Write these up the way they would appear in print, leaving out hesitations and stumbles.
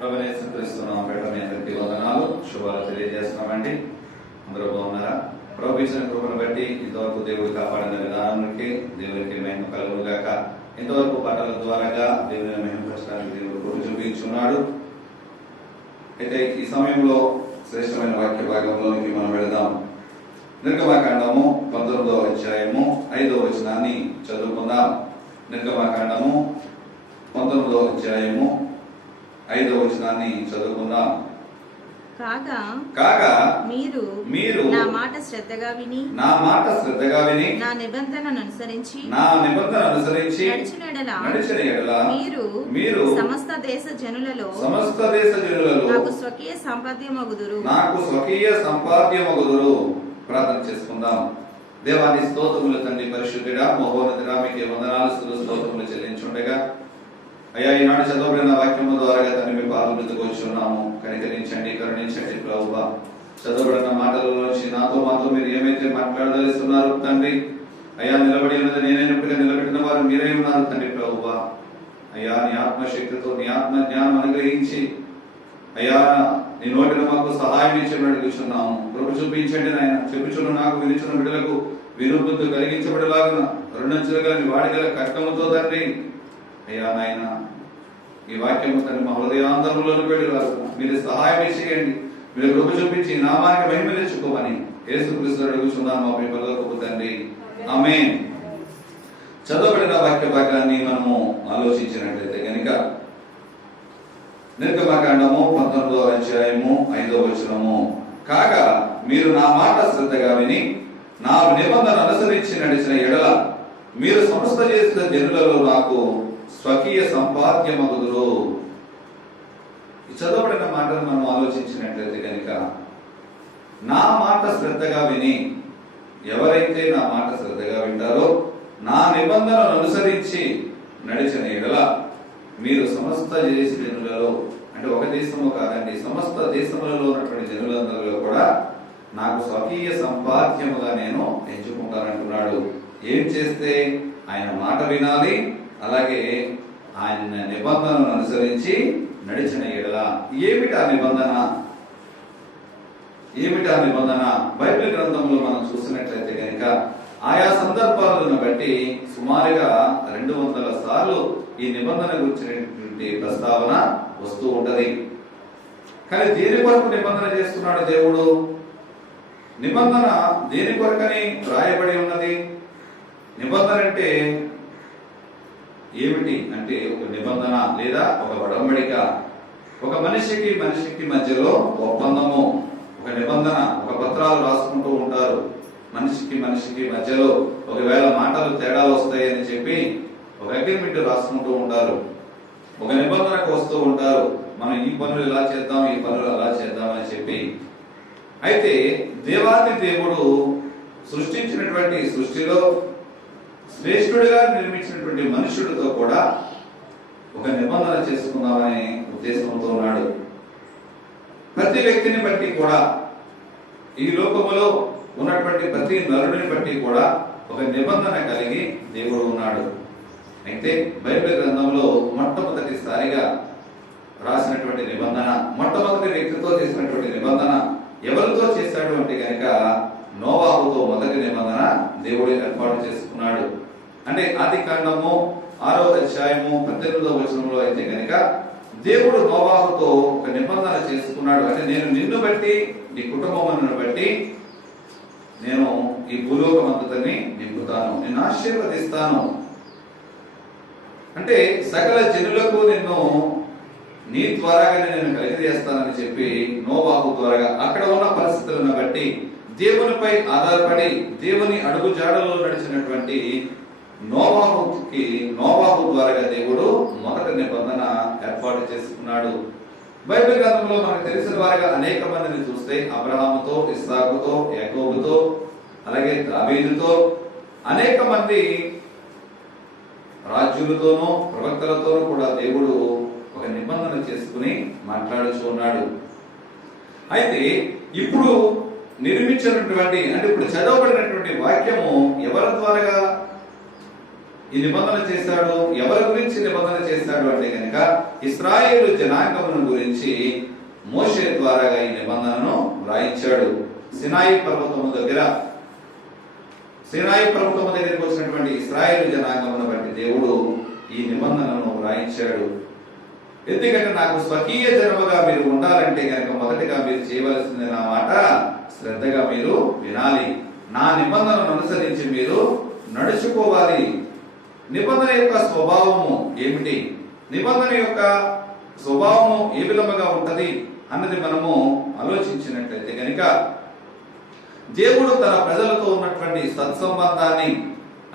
ప్రభునేసుక్రీస్తున్నాం పేట మీ అందరికీ వందనాలు శుభాలు తెలియజేస్తున్నామండి. అందరూ బాగున్నారా? ప్రభు ఇచ్చిన కృపను బట్టి ఇంతవరకు దేవుడు కాపాడిన విధానానికి దేవునికి మహిమ కలుగును గాక. ఇంతవరకు పాటల ద్వారాగా దేవుని మహిమపరచడానికి దేవుడు కృప చూపించున్నాడు. అయితే ఈ సమయంలో శ్రేష్టమైన వాక్య భాగంలోనికి మనం వెళదాం. నిర్గమకాండము 19వ అధ్యాయము 5వ వచనాన్ని చదువుకుందాం. నిర్గమకాండము 19వ అధ్యాయము 5వ వచనాన్ని చదువుకుందాం. కాగా మీరు నా మాట శ్రద్ధగా విని నా నిబంధనను అనుసరించి నడిచిన ఎడల మీరు సమస్త దేశ జనులలో నాకు స్వకీయ సంపాద్యమగుదురు. ప్రార్థన చేసుకుందాం. దేవాన్ని స్తోత్రములు తండ్రి పరిశుద్ధుడా మహోన్నతుడా మీకే వందనాలు స్తోత్రములు చెల్లించుండగా అయ్యా ఈనాడు చదవబడిన వాక్యము ద్వారా తండ్రి మీ పాదములకు వచ్చున్నాము. కనికరించండి, కరుణించండి ప్రభువా. చదవబడిన మాటలలోంచి మాతో మీరు ఏమైతే మాట్లాడదలుస్తున్నారు తండ్రి అయ్యా, నిలబడి ఉన్నది నేనైనప్పుడుగా నిలబెట్టిన వారు మీరే ఉన్నారు తండ్రి ప్రభువా. అయ్యా నీ ఆత్మశక్తితో నీ ఆత్మ జ్ఞానం అనుగ్రహించి అయ్యా నీ నోటిని మాకు సహాయం ఇచ్చేమని అడుగుతున్నాము. కృప చూపించండి నాయన. చెప్పుచున్న నాకు వినిచిన బిడ్డలకు విరుద్ధు కలిగించబడేలాగా రెండంచులుగా వాడిగల కష్టముతో తండ్రి అయ్యా నాయన ఈ వాక్యము తండ్రి మా హృదయాంతరంలోకి వెళ్ళిరాదు. మీరు సహాయం చేయండి. మీరు కృప చూపించి నామానికి మహిమ తెచ్చుకోమని యేసుక్రీస్తు అడుగుతున్నాము మా పరలోకపు తండ్రి. ఆమేన్. చదవబడిన వాక్య భాగాన్ని మనము ఆలోచించినట్లయితే కనుక నిర్గమకాండము 19వ అధ్యాయము 5వ వచనము, కాగా మీరు నా మాట శ్రద్ధగా విని నా నిబంధన అనుసరించి నడిచిన ఎడల మీరు సమస్త చేసిన జనులలో నాకు స్వకీయ సంపాద్యమగుదురు. ఈ చదవబడిన మాటను మనం ఆలోచించినట్లయితే కనుక నా మాట శ్రద్ధగా విని ఎవరైతే నా మాట శ్రద్ధగా వింటారో నా నిబంధనను అనుసరించి నడిచిన ఎడల మీరు సమస్త దేశ జనులలో, అంటే ఒక దేశము కాదండి, సమస్త దేశములలో ఉన్నటువంటి జనులందరిలో కూడా నాకు స్వకీయ సంపాద్యముగా నేను ఎంచుకుంటానంటున్నాడు. ఏం చేస్తే? ఆయన మాట వినాలి, అలాగే ఆయన నిబంధనను అనుసరించి నడిచిన ఎడల. ఏమిటా నిబంధన? బైబిల్ గ్రంథంలో మనం చూసినట్లయితే కనుక ఆయా సందర్భాలను బట్టి సుమారుగా 200 సార్లు ఈ నిబంధన గురించినటువంటి ప్రస్తావన వస్తూ ఉంటది. కానీ దేని కొరకు నిబంధన చేస్తున్నాడు దేవుడు? నిబంధన దేని కొరకని రాయబడి ఉన్నది? నిబంధన అంటే ఏమిటి అంటే ఒక నిబంధన లేదా ఒక ఒడంబడిక, ఒక మనిషికి మధ్యలో ఒప్పందము, ఒక నిబంధన, ఒక పత్రాలు రాసుకుంటూ ఉంటారు. మనిషికి మధ్యలో ఒకవేళ మాటలు తేడా వస్తాయని చెప్పి ఒక అగ్రిమెంట్ రాసుకుంటూ ఉంటారు. ఒక నిబంధనకు వస్తూ ఉంటారు, మనం ఈ పనులు ఇలా చేద్దాం, ఈ పనులు అలా చేద్దాం అని చెప్పి. అయితే దేవాది దేవుడు సృష్టించినటువంటి సృష్టిలో శ్రేష్ఠుడిగా నిర్మించినటువంటి మనుషుడితో కూడా ఒక నిబంధన చేసుకుందామనే ఉద్దేశంతో ఉన్నాడు. ప్రతి వ్యక్తిని బట్టి కూడా, ఈ లోకములో ఉన్నటువంటి ప్రతి నరుడిని బట్టి కూడా ఒక నిబంధన కలిగి దేవుడు ఉన్నాడు. అయితే బైబిల్ గ్రంథంలో మొట్టమొదటిసారిగా రాసినటువంటి నిబంధన, మొట్టమొదటి వ్యక్తితో చేసినటువంటి నిబంధన ఎవరితో చేశాడు అంటే కనుక నోవాహుతో మొదటి నిబంధన దేవుడు ఏర్పాటు చేసుకున్నాడు. అంటే ఆదికాండము 6వ అధ్యాయము 18వ వచనంలో అయితే కనుక దేవుడు నోవాహుతో ఒక నిబంధన చేసుకున్నాడు. అంటే నేను నిన్ను బట్టి, నీ కుటుంబమును బట్టి నేను ఈ భూలోకమంతటిని నింపుతాను, నిన్ను ఆశీర్వదిస్తాను. అంటే సకల జనులకు నిన్ను నీ ద్వారాగానే నేను కలిగజేస్తానని చెప్పి నోవాహు ద్వారాగా అక్కడ ఉన్న పరిస్థితులను బట్టి దేవునిపై ఆధారపడి దేవుని అడుగు జాడలో నడిచినటువంటి నోవాహు ద్వారాగా దేవుడు మొదటి నిబంధన ఏర్పాటు చేసుకున్నాడు. బైబిల్ గ్రంథంలో మనకు తెలిసిన వారిగా అనేక మందిని చూస్తే అబ్రహాముతో, ఇస్సాకుతో, యాకోబుతో, అలాగే దావీదుతో, అనేక మంది రాజులతోనూ ప్రవక్తలతోనూ కూడా దేవుడు ఒక నిబంధన చేసుకుని మాట్లాడుచూ ఉన్నాడు. అయితే ఇప్పుడు నిర్మించినటువంటి, అంటే ఇప్పుడు చదవబడినటువంటి వాక్యము ఎవరి ద్వారా ఈ నిబంధన చేశాడు? ఎవరి గురించి నిబంధన చేశాడు అంటే కనుక ఇశ్రాయేలు జనాంగమును గురించి మోషే ద్వారా ఈ నిబంధనను వ్రాయించాడు. సినాయి పర్వతము దగ్గరికి వచ్చినటువంటి ఇశ్రాయేలు జనాంగమును బట్టి దేవుడు ఈ నిబంధనను వ్రాయించాడు. ఎందుకంటే నాకు స్వకీయ జన్మగా మీరు ఉండాలంటే కనుక మొదటిగా మీరు చేయవలసింది నా మాట శ్రద్ధగా మీరు వినాలి, నా నిబంధనను అనుసరించి మీరు నడుచుకోవాలి. నిబంధన యొక్క స్వభావము ఏమిటి, నిబంధన యొక్క స్వభావము ఏ విధముగా ఉంటది అన్నది మనము ఆలోచించినట్లయితే కనుక దేవుడు తన ప్రజలతో ఉన్నటువంటి సత్సంబంధాన్ని,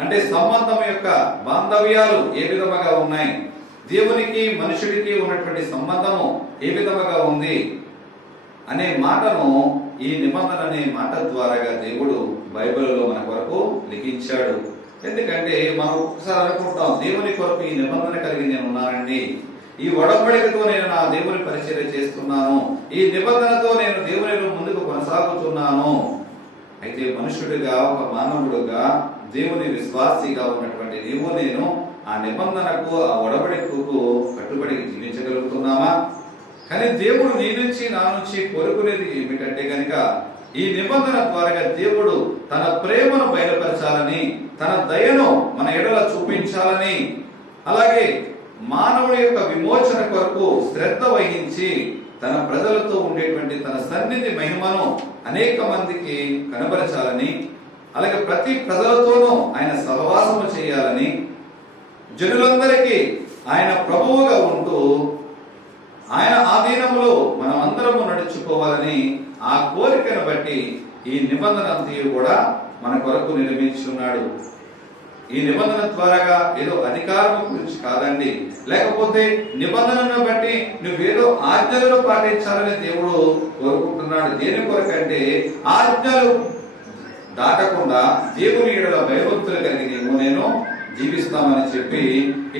అంటే సంబంధం యొక్క బాంధవ్యాలు ఏ విధముగా ఉన్నాయి, దేవునికి మనుషుడికి ఉన్నటువంటి సంబంధము ఏ విధముగా ఉంది అనే మాటను ఈ నిబంధన అనే మాట ద్వారాగా దేవుడు బైబిల్లో మన కొరకు లిఖించాడు. ఎందుకంటే మనం ఒకసారి అనుకుంటాం, దేవుని కొరకు ఈ నిబంధన కలిగి నేను ఉన్నానండి, ఈ ఒడంబడికతో నేను నా దేవుని పరిచర్య చేస్తున్నాను, ఈ నిబంధనతో నేను దేవునిలో ముందుకు కొనసాగుతున్నాను. అయితే మనుషుడిగా, ఒక మానవుడుగా, దేవుని విశ్వాసిగా ఉన్నటువంటి నీవు నేను ఆ నిబంధనకు, ఆ ఒడంబడికకు కట్టుబడి జీవించగలుగుతున్నామా? కానీ దేవుడు నీ నుంచి నా నుంచి కోరుకునేది ఏమిటంటే కనుక ఈ నిబంధన ద్వారా దేవుడు తన ప్రేమను బయలుపరచాలని, తన దయను మన ఎడల చూపించాలని, అలాగే మానవుడి యొక్క విమోచన కొరకు శ్రద్ధ వహించి తన ప్రజలతో ఉండేటువంటి తన సన్నిధి మహిమను అనేక మందికి కనబరచాలని, అలాగే ప్రతి ప్రజలతోనూ ఆయన సహవాసము చేయాలని, జనులందరికీ ఆయన ప్రభువుగా ఉంటూ ఆయన ఆధీనంలో మనం అందరము నడుచుకోవాలని ఆ కోరికను బట్టి ఈ నిబంధన అంతయు కూడా మన కొరకు నిర్మించున్నాడు. ఈ నిబంధన ద్వారాగా ఏదో అధికారం గురించి కాదండి, లేకపోతే నిబంధనను బట్టి నువ్వేదో ఆజ్ఞలను పాటించాలని దేవుడు కోరుకుంటున్నాడు. దేని కొరకంటే ఆజ్ఞలు దాటకుండా దేవుని ఎడల భయభక్తులు కలిగి నేను జీవిస్తామని చెప్పి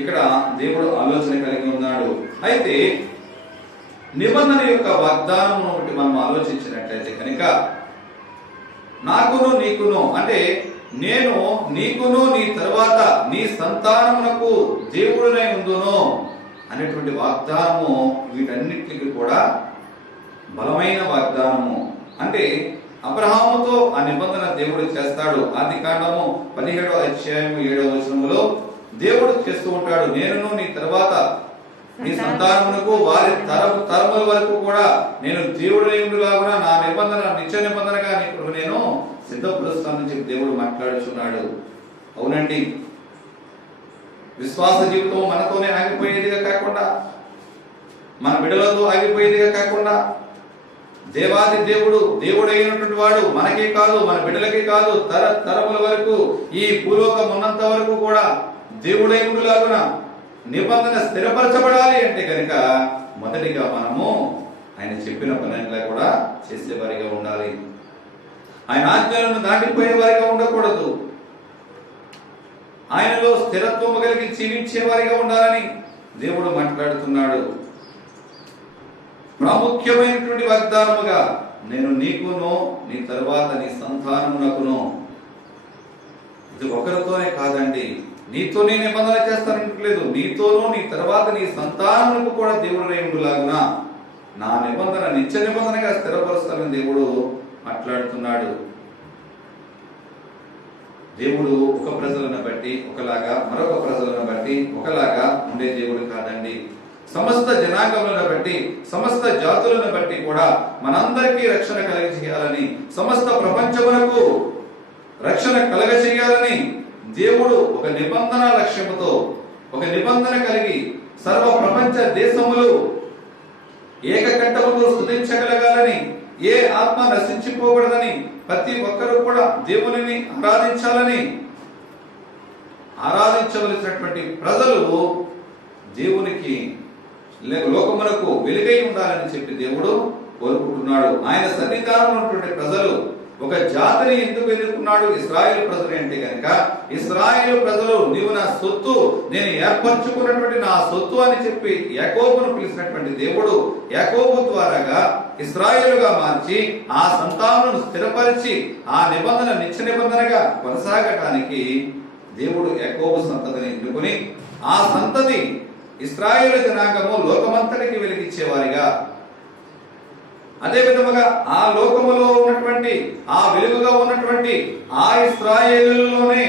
ఇక్కడ దేవుడు ఆలోచన కలిగి ఉన్నాడు. అయితే నిబంధన యొక్క వాగ్దానం ఒకటి మనం ఆలోచించినట్లయితే కనుక నాకును నీకును, అంటే నేను నీకును నీ తరువాత నీ సంతానమునకు దేవుడునై ఉందును అనేటువంటి వాగ్దానము వీటన్నిటికీ కూడా బలమైన వాగ్దానము. అంటే అబ్రహాముతో ఆ నిబంధన దేవుడు చేస్తాడు. ఆదికాండము 17వ అధ్యాయము 7వ వచనములో దేవుడు చేస్తూ ఉంటాడు, నేనును నీ తరువాత నీ సంతానమునకు వారి తరముల వరకు కూడా నేను దేవుడై ఉండులాగున నా నిబంధన నిత్య నిబంధనగా నీకు నేను సిద్ధపరుస్తానని చెప్పి దేవుడు మాట్లాడుచున్నాడు. అవునండి, విశ్వాస జీవితం మనతోనే ఆగిపోయేదిగా కాకుండా, మన బిడ్డలతో ఆగిపోయేదిగా కాకుండా, దేవాది దేవుడు దేవుడైనటువంటి వాడు మనకే కాదు, మన బిడ్డలకే కాదు, తరముల వరకు, ఈ భూలోకం ఉన్నంత వరకు కూడా దేవుడై ఉండులాగున నిబంధన స్థిరపరచబడాలి అంటే కనుక మొదటిగా మనము ఆయన చెప్పిన పనిగా కూడా చేసేవారిగా ఉండాలి. ఆయన ఆజ్ఞలను దాటిపోయే వారిగా ఉండకూడదు. ఆయనలో స్థిరత్వము కలిగి జీవించే వారిగా ఉండాలని దేవుడు మాట్లాడుతున్నాడు. ప్రాముఖ్యమైనటువంటి వాగ్దానముగా నేను నీకును నీ తరువాత నీ సంతానమునకును, ఇది ఒకరితోనే కాదండి, నీతో నేను నిబంధన చేస్తానంటలేదు, నీతోనూ నీ తర్వాత నీ సంతానములకు కూడా దేవుడై ఉండులాగున నా నిబంధన నిత్య నిబంధనగా స్థిరపరుస్తానని దేవుడు మాట్లాడుతున్నాడు. దేవుడు ఒక ప్రజలను బట్టి ఒకలాగా, మరొక ప్రజలను బట్టి ఒకలాగా ఉండే దేవుడు కాదండి. సమస్త జనాంగములను బట్టి, సమస్త జాతులను బట్టి కూడా మనందరికీ రక్షణ కలగచేయాలని, సమస్త ప్రపంచమునకు రక్షణ కలగచేయాలని దేవుడు ఒక నిబంధన లక్ష్యముతో, ఒక నిబంధన కలిగి సర్వ ప్రపంచ దేశములు ఏకకంఠముతో స్తుతించగలగాలని, ఏ ఆత్మ నశించిపోకూడదని, ప్రతి ఒక్కరూ కూడా దేవునిని ఆరాధించాలని, ఆరాధించవలసినటువంటి ప్రజలు దేవునికి లోకమునకు వెలుగై ఉండాలని చెప్పి దేవుడు కోరుకుంటున్నాడు. ఆయన సన్నిధానంలో ఉన్నటువంటి ప్రజలు ఒక జాతిని ఎందుకు ఎన్నుకున్నాడు? ఇశ్రాయేలు ప్రజలు అంటే కనుక ఇశ్రాయేలు ప్రజలు నీవు నా సొత్తు, నేను ఏర్పరచుకున్నటువంటి నా సొత్తు అని చెప్పి యాకోబును పిలిచినటువంటి దేవుడు యాకోబు ద్వారాగా ఇశ్రాయేలుగా మార్చి ఆ సంతానమును స్థిరపరిచి ఆ నిబంధన నిత్య నిబంధనగా కొనసాగటానికి దేవుడు యాకోబు సంతతిని ఎన్నుకుని ఆ సంతతి ఇశ్రాయేలు జనాంగము లోకమంతటికి వెలిగిచ్చేవారిగా, అదే విధముగా ఆ లోకములో ఉన్నటువంటి ఆ వెలుగుగా ఉన్నటువంటి ఆ ఇశ్రాయేలులోనే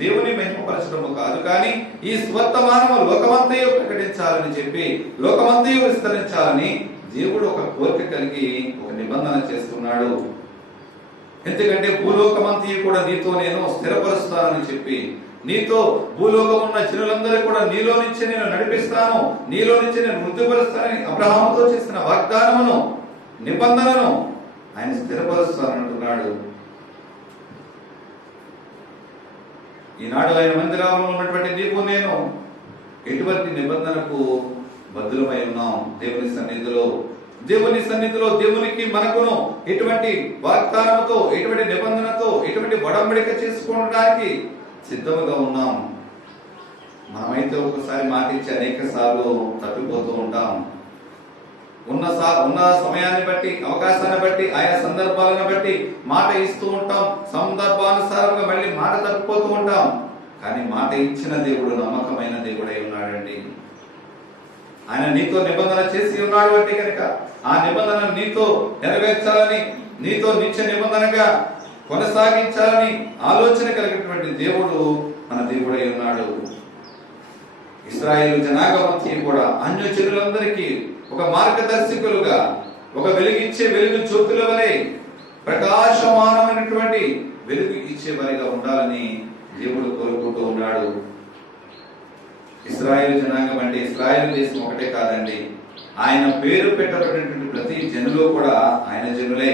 దేవుని మహిమపరచడము కాదు, కానీ ఈ స్వర్తమానము లోకమంతయు ప్రకటించాలని చెప్పి లోకమంతయు విస్తరించాలని దేవుడు ఒక కోరిక కలిగి ఒక నిబంధన చేస్తున్నాడు. ఎందుకంటే భూలోకమంతయు కూడా నీతో నేను స్థిరపరుస్తానని చెప్పి, నీతో భూలోకం ఉన్న జనులందరూ కూడా నీలో నుంచి నేను నడిపిస్తాను, నీలో నుంచి నేను వృద్ధిపరుస్తానని అబ్రహాముతో చేసిన వాగ్దానమును నిబంధనను ఆయన స్థిరపరుస్తానంటున్నాడు. ఈనాడు ఆయన మందిరంలో ఉన్నటువంటి నీకు నేను ఎటువంటి నిబంధనకు బద్దులమై ఉన్నాం? దేవుని సన్నిధిలో దేవునికి మనకును ఎటువంటి వాగ్దానంతో, ఎటువంటి నిబంధనతో, ఎటువంటి ఒడంబడిక చేసుకోవడానికి సిద్ధముగా ఉన్నాం. మనమైతే ఒకసారి మాట ఇచ్చి అనేక సార్లు తప్పిపోతూ ఉంటాం. ఉన్న సమయాన్ని బట్టి, అవకాశాన్ని బట్టి, ఆయా సందర్భాలను బట్టి మాట ఇస్తూ ఉంటాం. సందర్భానుసారంగా మళ్ళీ మాట తప్పిపోతూ ఉంటాం. కానీ మాట ఇచ్చిన దేవుడు నమ్మకమైన దేవుడై ఉన్నాడండి. ఆయన నీతో నిబంధన చేసి ఉన్నాడు అంటే కనుక ఆ నిబంధన నీతో నెరవేర్చాలని, నీతో నిత్య నిబంధనగా కొనసాగించాలని ఆలోచన కలిగినటువంటి దేవుడు మన దేవుడై ఉన్నాడు. ఇశ్రాయేలు జనాంగమంతా కూడా అన్యజనులందరికీ ఒక మార్గదర్శకులుగా, ఒక వెలుగిచ్చే వెలుగు జ్యోతుల వలె ప్రకాశమానమైనటువంటి వెలుగు ఇచ్చే వారిగా ఉండాలని దేవుడు కోరుకుంటూ ఉన్నాడు. ఇశ్రాయేలు జనాంగం అంటే ఇశ్రాయేలు దేశం ఒకటే కాదండి, ఆయన పేరు పెట్టబడినటువంటి ప్రతి జనులు కూడా ఆయన జనులే.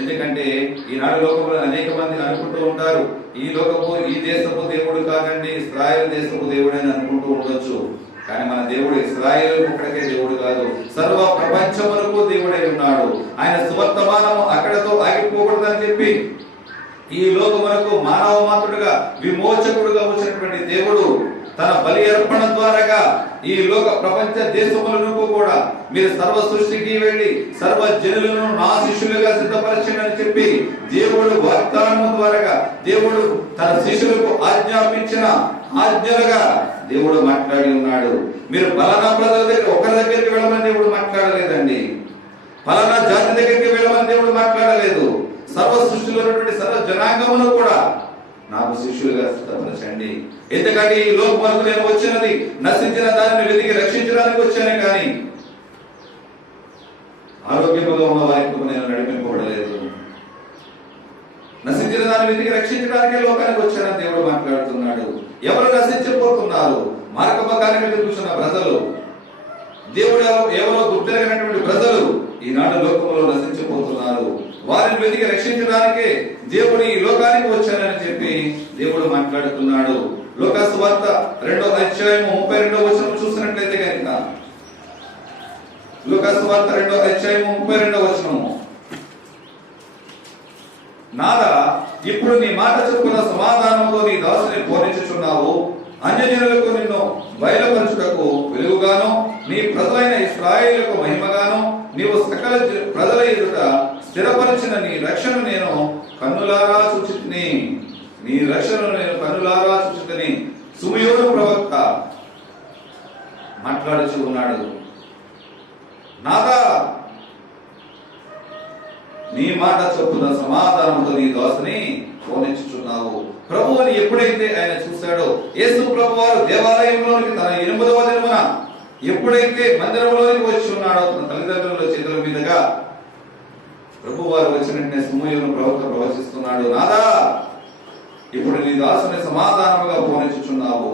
ఎందుకంటే ఈనాడు లోకంలో అనేక మంది అనుకుంటూ ఉంటారు, ఈ లోకము ఈ దేశపు దేవుడు కాదండి, ఇశ్రాయేలు దేశపు దేవుడు అని అనుకుంటూ ఉండొచ్చు. కానీ మన దేవుడు ఇశ్రాయేలు ఒక్కడికే దేవుడు కాదు, సర్వ ప్రపంచమునకు దేవుడై ఉన్నాడు. ఆయన సువర్తమానము అక్కడతో ఆగిపోకూడదని చెప్పి ఈ లోకమునకు మానవ మాతృడుగా విమోచకుడుగా వచ్చినటువంటి దేవుడు తన బలి అర్పణ ద్వారాగా ఈ లోక ప్రపంచ దేశములకు కూడా మీరు సర్వ సృష్టికి వెళ్ళి సర్వ జనులను నా శిష్యులుగా సిద్ధపరచండి చెప్పి దేవుడు వాగ్దానము ద్వారాగా దేవుడు తన శిష్యులకు ఆజ్ఞాపించిన ఆజ్ఞలుగా దేవుడు మాట్లాడి ఉన్నాడు. మీరు పలానా ప్రజల దగ్గర ఒకరి దగ్గరికి వెళ్ళమని దేవుడు మాట్లాడలేదండి, పలానా జాతి దగ్గరికి వెళ్ళమని దేవుడు మాట్లాడలేదు. సర్వ సృష్టిలో ఉన్నటువంటి సర్వ జనాంగమును కూడా నాకు శిష్యులుగా సిద్ధపరచండి. ఎందుకంటే ఈ లోకమునకు నేను వచ్చినది నశించిన దానిని వెతికి రక్షించడానికి వచ్చానే కానీ ఆరోగ్యముగా ఉన్న వారికి నేను నడిపింపబడలేదు. నశించిన దాన్ని వెతికి రక్షించడానికే లోకానికి వచ్చానని దేవుడు మాట్లాడుతున్నాడు. ఎవరు నశించిపోతున్నారు? మార్గపకానికి చూసిన ప్రజలు, దేవుడు ఎవరో గుర్తిరగినటువంటి ప్రజలు ఈనాడు లోకంలో నశించిపోతున్నారు. వారిని వెతికి రక్షించడానికే దేవుడు ఈ లోకానికి వచ్చానని చెప్పి దేవుడు మాట్లాడుతున్నాడు. లూకా సువార్త 2వ అధ్యాయము 32వ వచనం చూసినట్లయితే కనుక లూకా సువార్త 2వ అధ్యాయము 32వ వచనము, నాదా ఇప్పుడు నీ మాట చొప్పున సమాధానంతో నీ దాసుని బోధించుచున్నావు, అన్యజనులకు నిన్ను బయలుపరచుటకు వెలుగుగాను నీ ప్రజలైన ఇశ్రాయేలుకు మహిమగాను నీవు సకల ప్రజల ఎదుట స్థిరపరిచిన నీ రక్షణ నేను కన్నులారా చూచితిని, నీ రక్షణను నేను కన్నులారా చూచితిని. సుమయోను ప్రవక్త మాట్లాడుచూ ఉన్నాడు, నాదా నీ మాట చొప్పున సమాధానంతో నీ దాసుని బోధించుచున్నావు. ప్రభువుని ఎప్పుడైతే ఆయన చూశాడో, యేసు ప్రభు వారు దేవాలయంలోనికి తన 8వ దినమున ఎప్పుడైతే మందిరంలోనికి వచ్చి ఉన్నాడో తన తల్లిదండ్రుల చేతుల మీదుగా ప్రభు వారు వచ్చినట్టే సుమయోను ప్రవక్త ప్రవచిస్తున్నాడు, నాదా ఇప్పుడు నీ దాసుని సమాధానముగా బోధించుచున్నావు,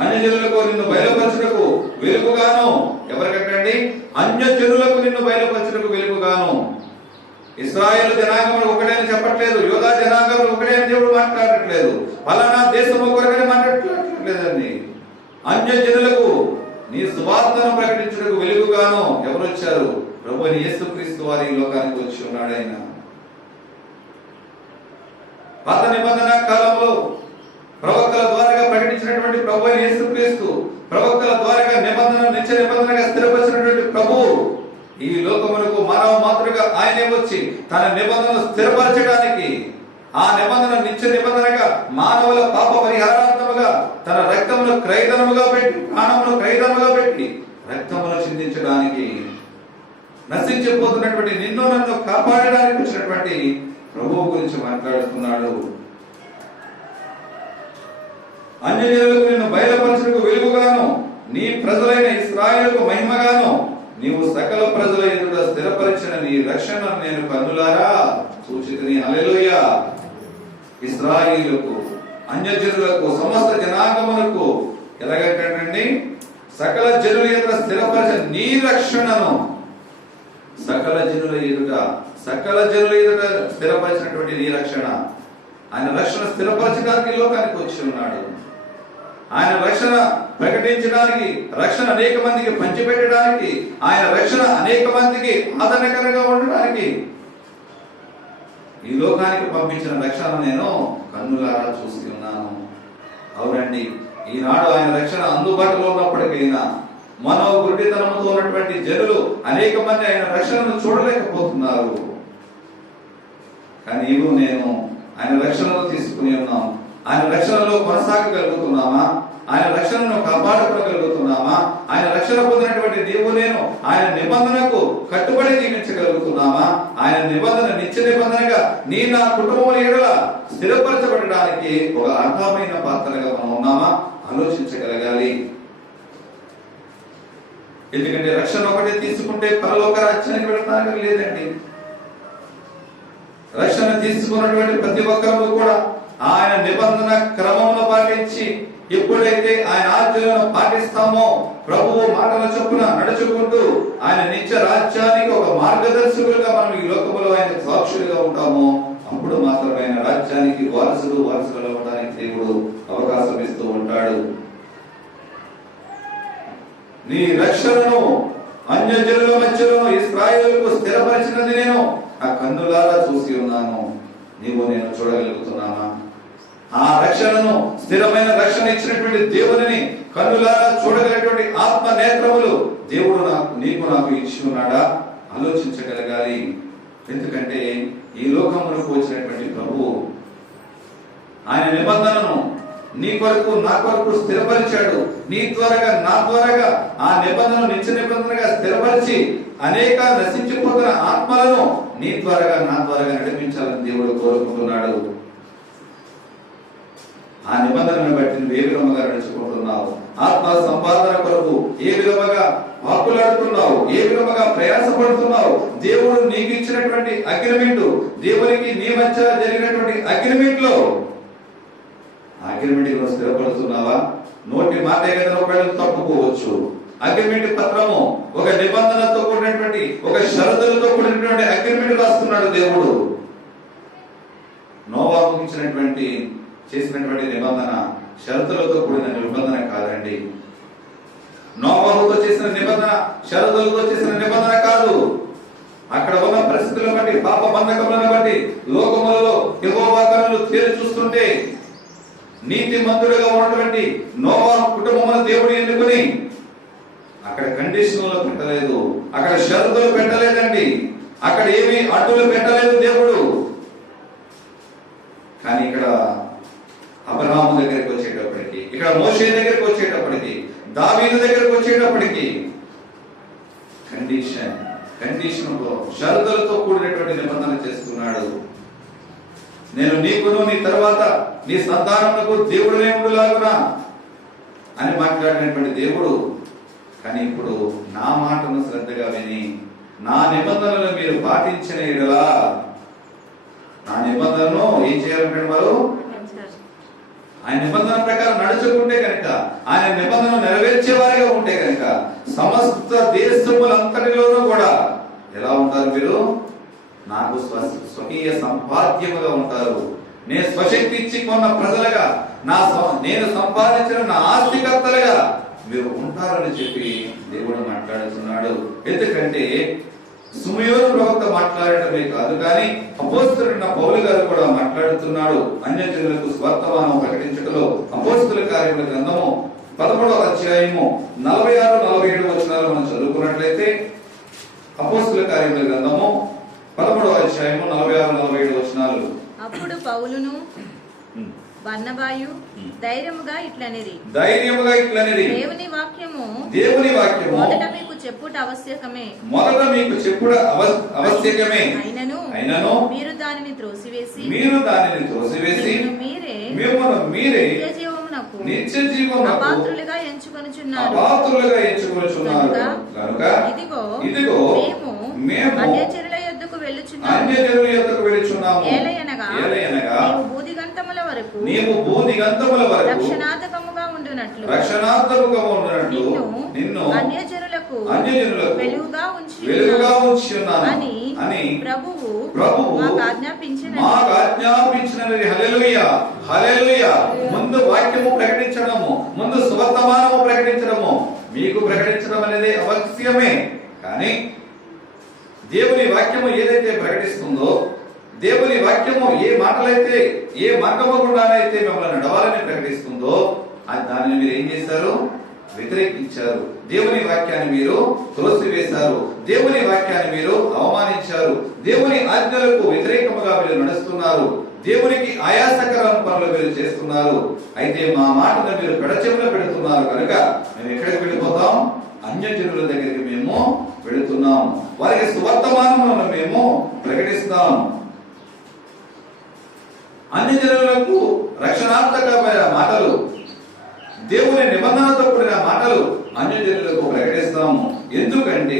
అన్యజనులకు నిన్ను బయలుపరచుటకు వెలుగుగాను. ఎవరికంటండి? అన్యజనులకు నిన్ను బయలుపరచుటకు వెలుగుగాను. ఇశ్రాయేలు జనాంగములు ఒకటే అని చెప్పట్లేదు, యోధా జనాంగములు ఒకటే అని దేవుడు మాట్లాడట్లేదు, ఫలానా దేశము కొరకని మాట్లాడట్లేదండి. అన్యజనులకు నీ సువార్తను ప్రకటించుటకు వెలుగుగాను ఎవరు వచ్చారు? ప్రభు అయిన యేసుక్రీస్తు వారి ఈ లోకానికి వచ్చి ఉన్నాడు. ఆయన పాత నిబంధన కాలంలో ప్రవక్తల ద్వారా ప్రకటించినటువంటి ప్రభు అయిన యేసుక్రీస్తు, ప్రవక్తల ద్వారా నిత్య నిబంధనగా స్థిరపరిచినటువంటి ప్రభు ఈ లోకమునకు మానవ మాతృగా ఆయనే వచ్చి తన నిబంధనను స్థిరపరచడానికి, ఆ నిబంధన నిత్య నిబంధనగా మానవుల పాప పరిహారాత్మక నిమిత్తముగా తన రక్తమును క్రయధనముగా పెట్టి, ప్రాణమును క్రయధనముగా పెట్టి రక్తమును చిందించడానికి, నశించిపోతున్నటువంటి నిన్ను నన్ను కాపాడడానికి వచ్చినటువంటి ప్రభువు గురించి మాట్లాడుతున్నాడు. అన్యజనులకు నిన్ను బయలుపరచుటకు వెలుగుగాను, నీ ప్రజలైన ఇశ్రాయేలుకు మహిమగాను, నీవు సకల ప్రజల ఎదుట స్థిరపరిచిన నీ రక్షణను నేను కన్నులారా చూచితిని. హల్లెలూయా. ఇశ్రాయేలుకు, అన్యజనులకు, సమస్త జనాంగములకు ఎలాగంటండి, సకల జనుల ఎదుట స్థిరపరిచిన నీ రక్షణను, సకల జనుల ఎదుట స్థిరపరిచినటువంటి నీ రక్షణ. ఆయన రక్షణ స్థిరపరచడానికి లోకానికి వచ్చి ఉన్నాడు. ఆయన రక్షణ ప్రకటించడానికి, రక్షణ అనేక మందికి పంచిపెట్టడానికి, ఆయన రక్షణ అనేక మందికి ఆదరణకరంగా ఉండడానికి ఈ లోకానికి పంపించిన రక్షణ నేను కన్నులారా చూసి ఉన్నాను. అవునండి, ఈనాడు ఆయన రక్షణ అందుబాటులో ఉన్నప్పటికైనా మనో గుడ్డితనంతో ఉన్నటువంటి జనులు అనేక మంది ఆయన రక్షణను చూడలేకపోతున్నారు. కానీ నీవు నేను ఆయన రక్షణలో తీసుకుని ఉన్నాం. ఆయన రక్షణలో కొనసాగగలుగుతున్నామా? ఆయన రక్షణను కాపాడుకోగలుగుతున్నామా? ఆయన రక్షణ పొందినటువంటి నీవు నేను ఆయన నిబంధనకు కట్టుబడి జీవించగలుగుతున్నామా? ఆయన నిబంధన నిత్య నిబంధనగా నీ నా కుటుంబం ఎడల స్థిరపరచబడడానికి ఒక అర్థమైన పాత్రగా మనం ఉన్నామా? ఆలోచించగలగాలి. ఎందుకంటే రక్షణ ఒకటే తీసుకుంటే పరలోక రాజ్యానికి వెళ్ళడానికి లేదండి. రక్షణ తీసుకున్నటువంటి ప్రతి ఒక్కరూ కూడా ఆయన నిబంధన క్రమంలో పాటించి, ఎప్పుడైతే ఆయన ఆజ్ఞలను పాటిస్తామో, ప్రభువు మాటల చొప్పున నడుచుకుంటూ ఆయన నిత్య రాజ్యానికి ఒక మార్గదర్శకులుగా మనం ఈ లోకములో ఆయన సాక్షులుగా ఉంటామో, అప్పుడు మాత్రమే ఆయన రాజ్యానికి వారసులు అవ్వడానికి దేవుడు అవకాశం ఇస్తూ ఉంటాడు. నీ రక్షణను అన్యజనుల మధ్యలో ఇశ్రాయేలుకు స్థిరపరిచినది నేను ఆ కన్నులారా చూసి ఉన్నాను. నీవు నేను చూడగలుగుతున్నానా? ఆ రక్షణను, స్థిరమైన రక్షణ ఇచ్చినటువంటి దేవుని కన్నులారా చూడగలిగినటువంటి ఆత్మ నేత్రములు దేవుడు నాకు ఇచ్చి ఉన్నాడా? ఆలోచించగలగాలి. ఎందుకంటే ఈ లోకములకు వచ్చినటువంటి ప్రభువు ఆయన నిబంధనను నీ కొరకు నా కొరకు స్థిరపరిచాడు. నీ ద్వారాగా నా ద్వారాగా ఆ నిబంధనను నిత్య నిబంధనగా స్థిరపరిచి అనేక నశించిపోతున్న ఆత్మలను నీ ద్వారాగా నా ద్వారాగా నడిపించాలని దేవుడు కోరుకుంటున్నాడు. ఆ నిబంధనను బట్టి నువ్వు ఏ విధముగా నడుచుకుంటున్నావు? ఆత్మ సంపాదన కొరకు ఏ విధముగా వాక్కులాడుతున్నావు? ఏ విధముగా ప్రయాసపడుతున్నావు? దేవుడు నీకు ఇచ్చినటువంటి అగ్రిమెంట్, దేవునికి నీ మధ్య జరిగినటువంటి అగ్రిమెంట్ లో అగ్రిమెంట్ లో స్థిరపడుతున్నావా? నోటి మాట ఏదైనా ఒకవేళ తప్పుకోవచ్చు. అగ్రిమెంట్ పత్రము ఒక నిబంధనతో కూడినటువంటి, ఒక షరతులతో కూడినటువంటి అగ్రిమెంట్ రాస్తున్నాడు దేవుడు. నోవాహు చేసినటువంటి నిబంధన షరతులతో కూడిన నిబంధన కాదండి. నోవాహుతో చేసిన నిబంధన షరతులతో చేసిన నిబంధన కాదు. అక్కడ ఉన్న పరిస్థితులను బట్టి, పాప బంధకములను బట్టి లోకములలో యెహోవా కన్నులు తేరి చూస్తుంటే నీతి మంతుడుగా ఉన్నటువంటి నోవాహు కుటుంబమును దేవుడు ఎన్నుకొని అక్కడ కండిషన్లు పెట్టలేదు, అక్కడ షరతులు పెట్టలేదండి, అక్కడ ఏమి అడ్డులు పెట్టలేదు దేవుడు. కానీ ఇక్కడ అబ్రహాము దగ్గరికి వచ్చేటప్పటికి, ఇక్కడ మోషే దగ్గరికి వచ్చేటప్పటికి, దావీదు దగ్గరికి వచ్చేటప్పటికి కండిషన్ షరతులతో కూడినటువంటి నిబంధన చేస్తున్నాడు. నేను నీకును నీ తర్వాత నీ సంతానమునకు దేవుడునే ఉండులాగునా అని మాట్లాడినటువంటి దేవుడు. కానీ ఇప్పుడు నా మాటను శ్రద్ధగా విని నా నిబంధనలు మీరు పాటించిన యెడల, నా నిబంధనను ఏం చేయాలంటే వారు ఆయన నిబంధన ప్రకారం నడుచుకుంటే కనుక, ఆయన నిబంధన నెరవేర్చే వారిగా ఉంటే కనుక సమస్త దేశములంతటిలోనూ కూడా ఎలా ఉంటారు? మీరు నాకు స్వకీయ సంపాద్యముగా ఉంటారు. నేను స్వశక్తి ఇచ్చి కొన్న ప్రజలుగా, నేను సంపాదించిన నా ఆస్తికర్తలుగా మీరు ఉంటారని చెప్పి దేవుడు మాట్లాడుతున్నాడు. ఎందుకంటే సుమయోను ప్రవక్త మాట్లాడటమే కాదు, కానీ అపోస్తలుడైన పౌలు గారు కూడా మాట్లాడుతున్నాడు. అన్యజనులకు స్వార్థమానం ప్రకటించడంలో అపోస్తలుల కార్యముల గ్రంథము 11వ అధ్యాయము 46-47 వచనాలు మనం చదువుకున్నట్లయితే, అపోస్తలుల కార్యముల గ్రంథము 11వ అధ్యాయము 46-47 వచనాలు. అప్పుడు పౌలును బర్నబాయు ధైర్యముగా ఇట్లనిది దేవుని వాక్యము మొదట మీకు చెప్పుట ఆవశ్యకమే అయినను మీరు దానిని త్రోసివేసి మీరే నిత్య జీవమునకు అపాత్రులుగా ఎంచుకొనుచున్నారు కనుక ఇదిగో మేము అన్యజనుల యొద్దకు వెళ్ళుచున్నాము ఏలయనగా నీవు బూదిగంతముల వరకు రక్షణార్థకముగా ఉండునట్లు నిన్ను అన్యజనులకు వెలుగుగా ఉంచి ఉన్నాను అని ప్రభువు మాకు ఆజ్ఞాపించినది. హల్లెలూయా హల్లెలూయా. ముందు వాక్యము ప్రకటించడము, ముందు సువర్తమానము ప్రకటించడము మీకు ప్రకటించడం అనేది అవశ్యమే. కానీ దేవుని వాక్యము ఏదైతే ప్రకటిస్తుందో, దేవుని వాక్యము ఏ మాటలైతే ఏ మార్గము గుండానైతే మిమ్మల్ని నడవాలని ప్రకటిస్తుందో దానిని మీరు ఏం చేశారు? వ్యతిరేకించారు. దేవుని వాక్యాన్ని మీరు త్రోసివేశారు. దేవుని వాక్యాన్ని మీరు అవమానించారు. దేవుని ఆజ్ఞలకు వ్యతిరేకముగా మీరు నడుస్తున్నారు. దేవునికి ఆయాసకరమైన పనులు మీరు చేస్తున్నారు. అయితే మా మాటను మీరు పెడచెవిన పెడుతున్నారు కనుక మేము ఎక్కడికి వెళ్ళిపోతాం? అన్యజనుల దగ్గరికి మేము వెళుతున్నాం. వారికి సువర్తమానములను మేము ప్రకటిస్తాం. అన్యజనులకు రక్షణార్థకమైన మాటలు, దేవుని నిబంధనతో కూడిన మాటలు అన్యజనులకు ప్రకటిస్తాము. ఎందుకంటే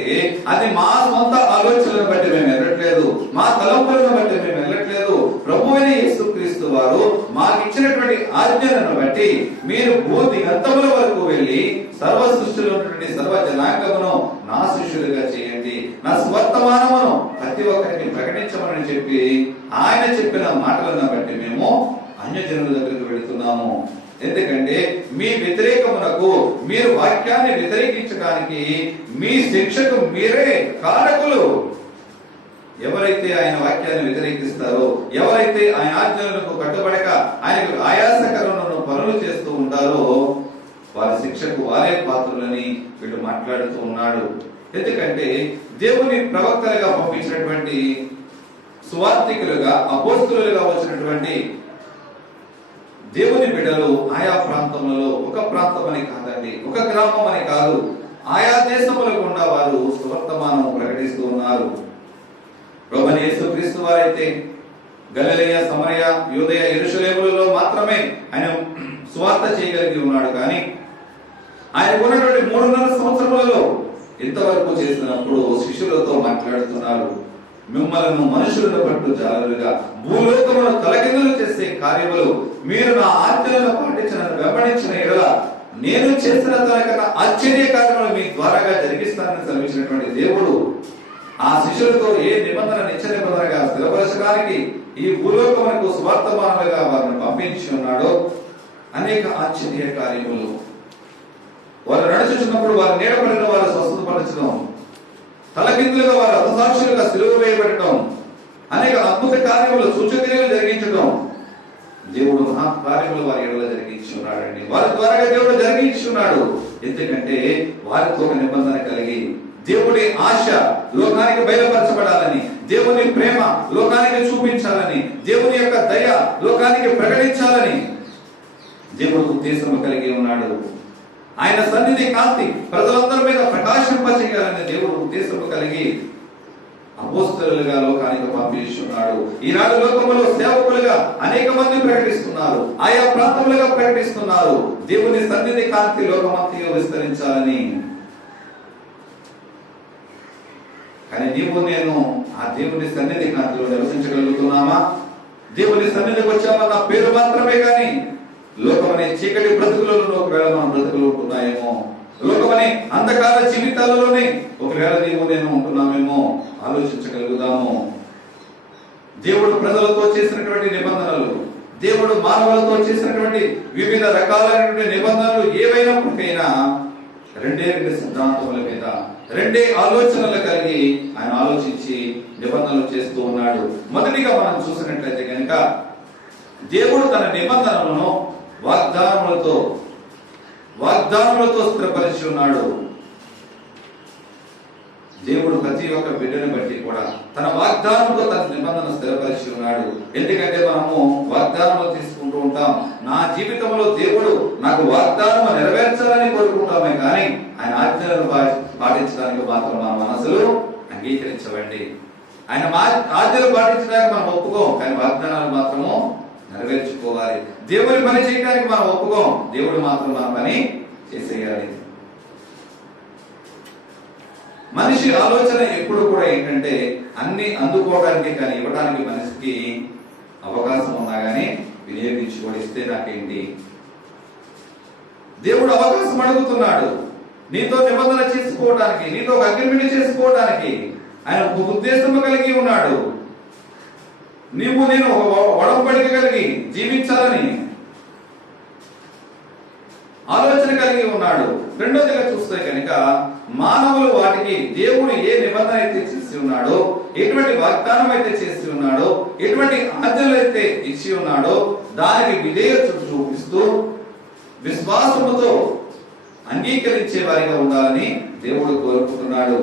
అది మా సొంత ఆలోచనలను బట్టి మేము వెళ్ళట్లేదు, మా తలంపులను బట్టి మేము వెళ్ళట్లేదు. ప్రభువైన యేసుక్రీస్తు వారు మాకు ఇచ్చినటువంటి ఆజ్ఞలను బట్టి మీరు భూదిగంతముల వరకు వెళ్ళి సర్వ సృష్టిలో ఉన్నటువంటి సర్వ జనాంగమును నా శిష్యులుగా చేయండి, నా స్వర్తమానమును ప్రతి ఒక్కరికి ప్రకటించమని చెప్పి ఆయన చెప్పిన మాటలను బట్టి మేము అన్యజనుల దగ్గరికి వెళుతున్నాము. ఎందుకంటే మీ వ్యతిరేకమునకు, మీరు వాక్యాన్ని వ్యతిరేకించడానికి మీ శిక్షకు మీరే కారకులు. ఎవరైతే ఆయన వాక్యాన్ని వ్యతిరేకిస్తారో, ఎవరైతే ఆయన ఆజ్ఞలకు కట్టుబడక ఆయనకు ఆయాసకరమైన పనులు చేస్తూ ఉంటారో వారి శిక్షకు వారే పాత్రులని వీళ్ళు మాట్లాడుతూ ఉన్నాడు. ఎందుకంటే దేవుని ప్రవక్తలుగా పంపించినటువంటి సువార్తికులుగా, అపోస్తలులుగా వచ్చినటువంటి దేవుని బిడ్డలు ఆయా ప్రాంతములలో, ఒక ప్రాంతం అని కాదండి, ఒక గ్రామం అని కాదు, ఆయా దేశముల గుండా వారు సువర్తమానం ప్రకటిస్తూ ఉన్నారు. ప్రభువైన యేసుక్రీస్తు వారైతే గలిలయ, సమరయ, యూదయ, యెరూషలేములలో మాత్రమే ఆయన సువార్త చేయగలిగి ఉన్నాడు. కానీ ఆయన ఉన్నటువంటి 3.5 సంవత్సరములలో ఇంతవరకు చేసినప్పుడు శిష్యులతో మాట్లాడుతున్నారు. మిమ్మల్ని మనుషులను పట్టు జాలరుగా, భూలోకమును తలకిందులు చేసే కార్యములు మీరు నా ఆజ్ఞలను పాటించిన వెంబడించిన ఎడల నేను చేసిన తనకన్నా ఆశ్చర్య కార్యములు మీ ద్వారాగా జరిగిస్తానని సెలవించినటువంటి దేవుడు ఆ శిష్యులతో ఏ నిబంధన నిత్య నిబంధనగా స్థిరపరచడానికి ఈ భూలోకమునకు సువార్తమానులుగా వారిని పంపించి ఉన్నాడో అనేక ఆశ్చర్య కార్యములు. వారు నడుచుచున్నప్పుడు వారు నీడపడిన వారు స్వస్థపరచడం, తలకిందులుగా వారు హతసాక్షులుగా సిలువ వేయబడటం, అనేక అద్భుత కార్యములు, సూచక్రియలు జరిగించడం, దేవుడు మహా కార్యములు వారి ఎడల జరిగించి ఉన్నాడండి. వారి ద్వారా దేవుడు జరిగించి ఉన్నాడు. ఎందుకంటే వారితో ఒక నిబంధన కలిగి దేవుడి ఆశ లోకానికి బయలుపరచబడాలని, దేవుని ప్రేమ లోకానికి చూపించాలని, దేవుని యొక్క దయ లోకానికి ప్రకటించాలని దేవుడు ఉద్దేశం కలిగి ఉన్నాడు. ఆయన సన్నిధి కాంతి ప్రజలందరి మీద ప్రకాశింపచేయాలని దేవుడు ఉద్దేశం కలిగి అపోస్తలులుగా లోకానికి పంపిస్తున్నాడు. ఈనాడు లోకములో సేవకులుగా అనేక మంది ప్రకటిస్తున్నారు, ఆయా ప్రాంతములుగా ప్రకటిస్తున్నారు. దేవుని సన్నిధి కాంతి లోకమంతయు విస్తరించాలని. కానీ నీవు నేను ఆ దేవుని సన్నిధి కాంతిలో నివసించగలుగుతున్నామా? దేవుని సన్నిధికి వచ్చామన్న పేరు మాత్రమే కానీ లోకమనే చీకటి బ్రతుకులలో ఒకవేళ మన బ్రతుకులు ఉంటున్నాయేమో, లోకమనే అంధకార జీవితాలలోనే ఒకవేళ నీవు నేను ఉంటున్నామేమో ఆలోచించగలుగుదాము. దేవుడు ప్రజలతో చేసినటువంటి నిబంధనలు, దేవుడు మానవులతో చేసినటువంటి వివిధ రకాలైనటువంటి నిబంధనలు ఏవైనప్పటికైనా 2 సిద్ధాంతముల మీద, 2 ఆలోచనలు కలిగి ఆయన ఆలోచించి నిబంధనలు చేస్తూ ఉన్నాడు. మొదటిగా మనం చూసినట్లయితే కనుక దేవుడు తన నిబంధనలను వాగ్దానములతో స్థిరపరిచి ఉన్నాడు. దేవుడు ప్రతి ఒక్క బిడ్డను బట్టి కూడా తన వాగ్దానంతో తన నిబంధన స్థిరపరిచి ఉన్నాడు. ఎందుకంటే మనము వాగ్దానములు తీసుకుంటూ ఉంటాం. నా జీవితంలో దేవుడు నాకు వాగ్దానం నెరవేర్చాలని కోరుకుంటామే కానీ ఆయన ఆజ్ఞలను పాటించడానికి మాత్రం మన మనసులు అంగీకరించవండి. ఆయన ఆజ్ఞలు పాటించడానికి మనం ఒప్పుకోం, కానీ వాగ్దానాలు మాత్రము నెరవేర్చుకోవాలి. దేవుని పని చేయడానికి మనం ఒప్పుకోం, దేవుడు మాత్రం మన పని చేసేయాలి. మనిషి ఆలోచన ఎప్పుడు కూడా ఏంటంటే అన్ని అందుకోవడానికి కానీ ఇవ్వడానికి మనిషికి అవకాశం ఉన్నా కానీ వినియోగించుకోడిస్తే నాకేంటి. దేవుడు అవకాశం అడుగుతున్నాడు నీతో నిబంధన చేసుకోవడానికి, నీతో అగ్రిమెంట్ చేసుకోవడానికి. ఆయన ఒక ఉద్దేశం కలిగి ఉన్నాడు. నీవు నేను ఒడంబడిక కలిగి జీవించాలని ఆలోచన కలిగి ఉన్నాడు. రెండోదిగా చూస్తే కనుక మానవులు వాటికి దేవుడు ఏ నిబంధన అయితే చేసి ఉన్నాడో, ఎటువంటి వాగ్దానం అయితే చేసి ఉన్నాడో, ఎటువంటి ఆజ్ఞలు అయితే ఇచ్చి ఉన్నాడో దానికి విధేయత చూపిస్తూ విశ్వాసముతో అంగీకరించే వారిగా ఉండాలని దేవుడు కోరుకుంటున్నాడు.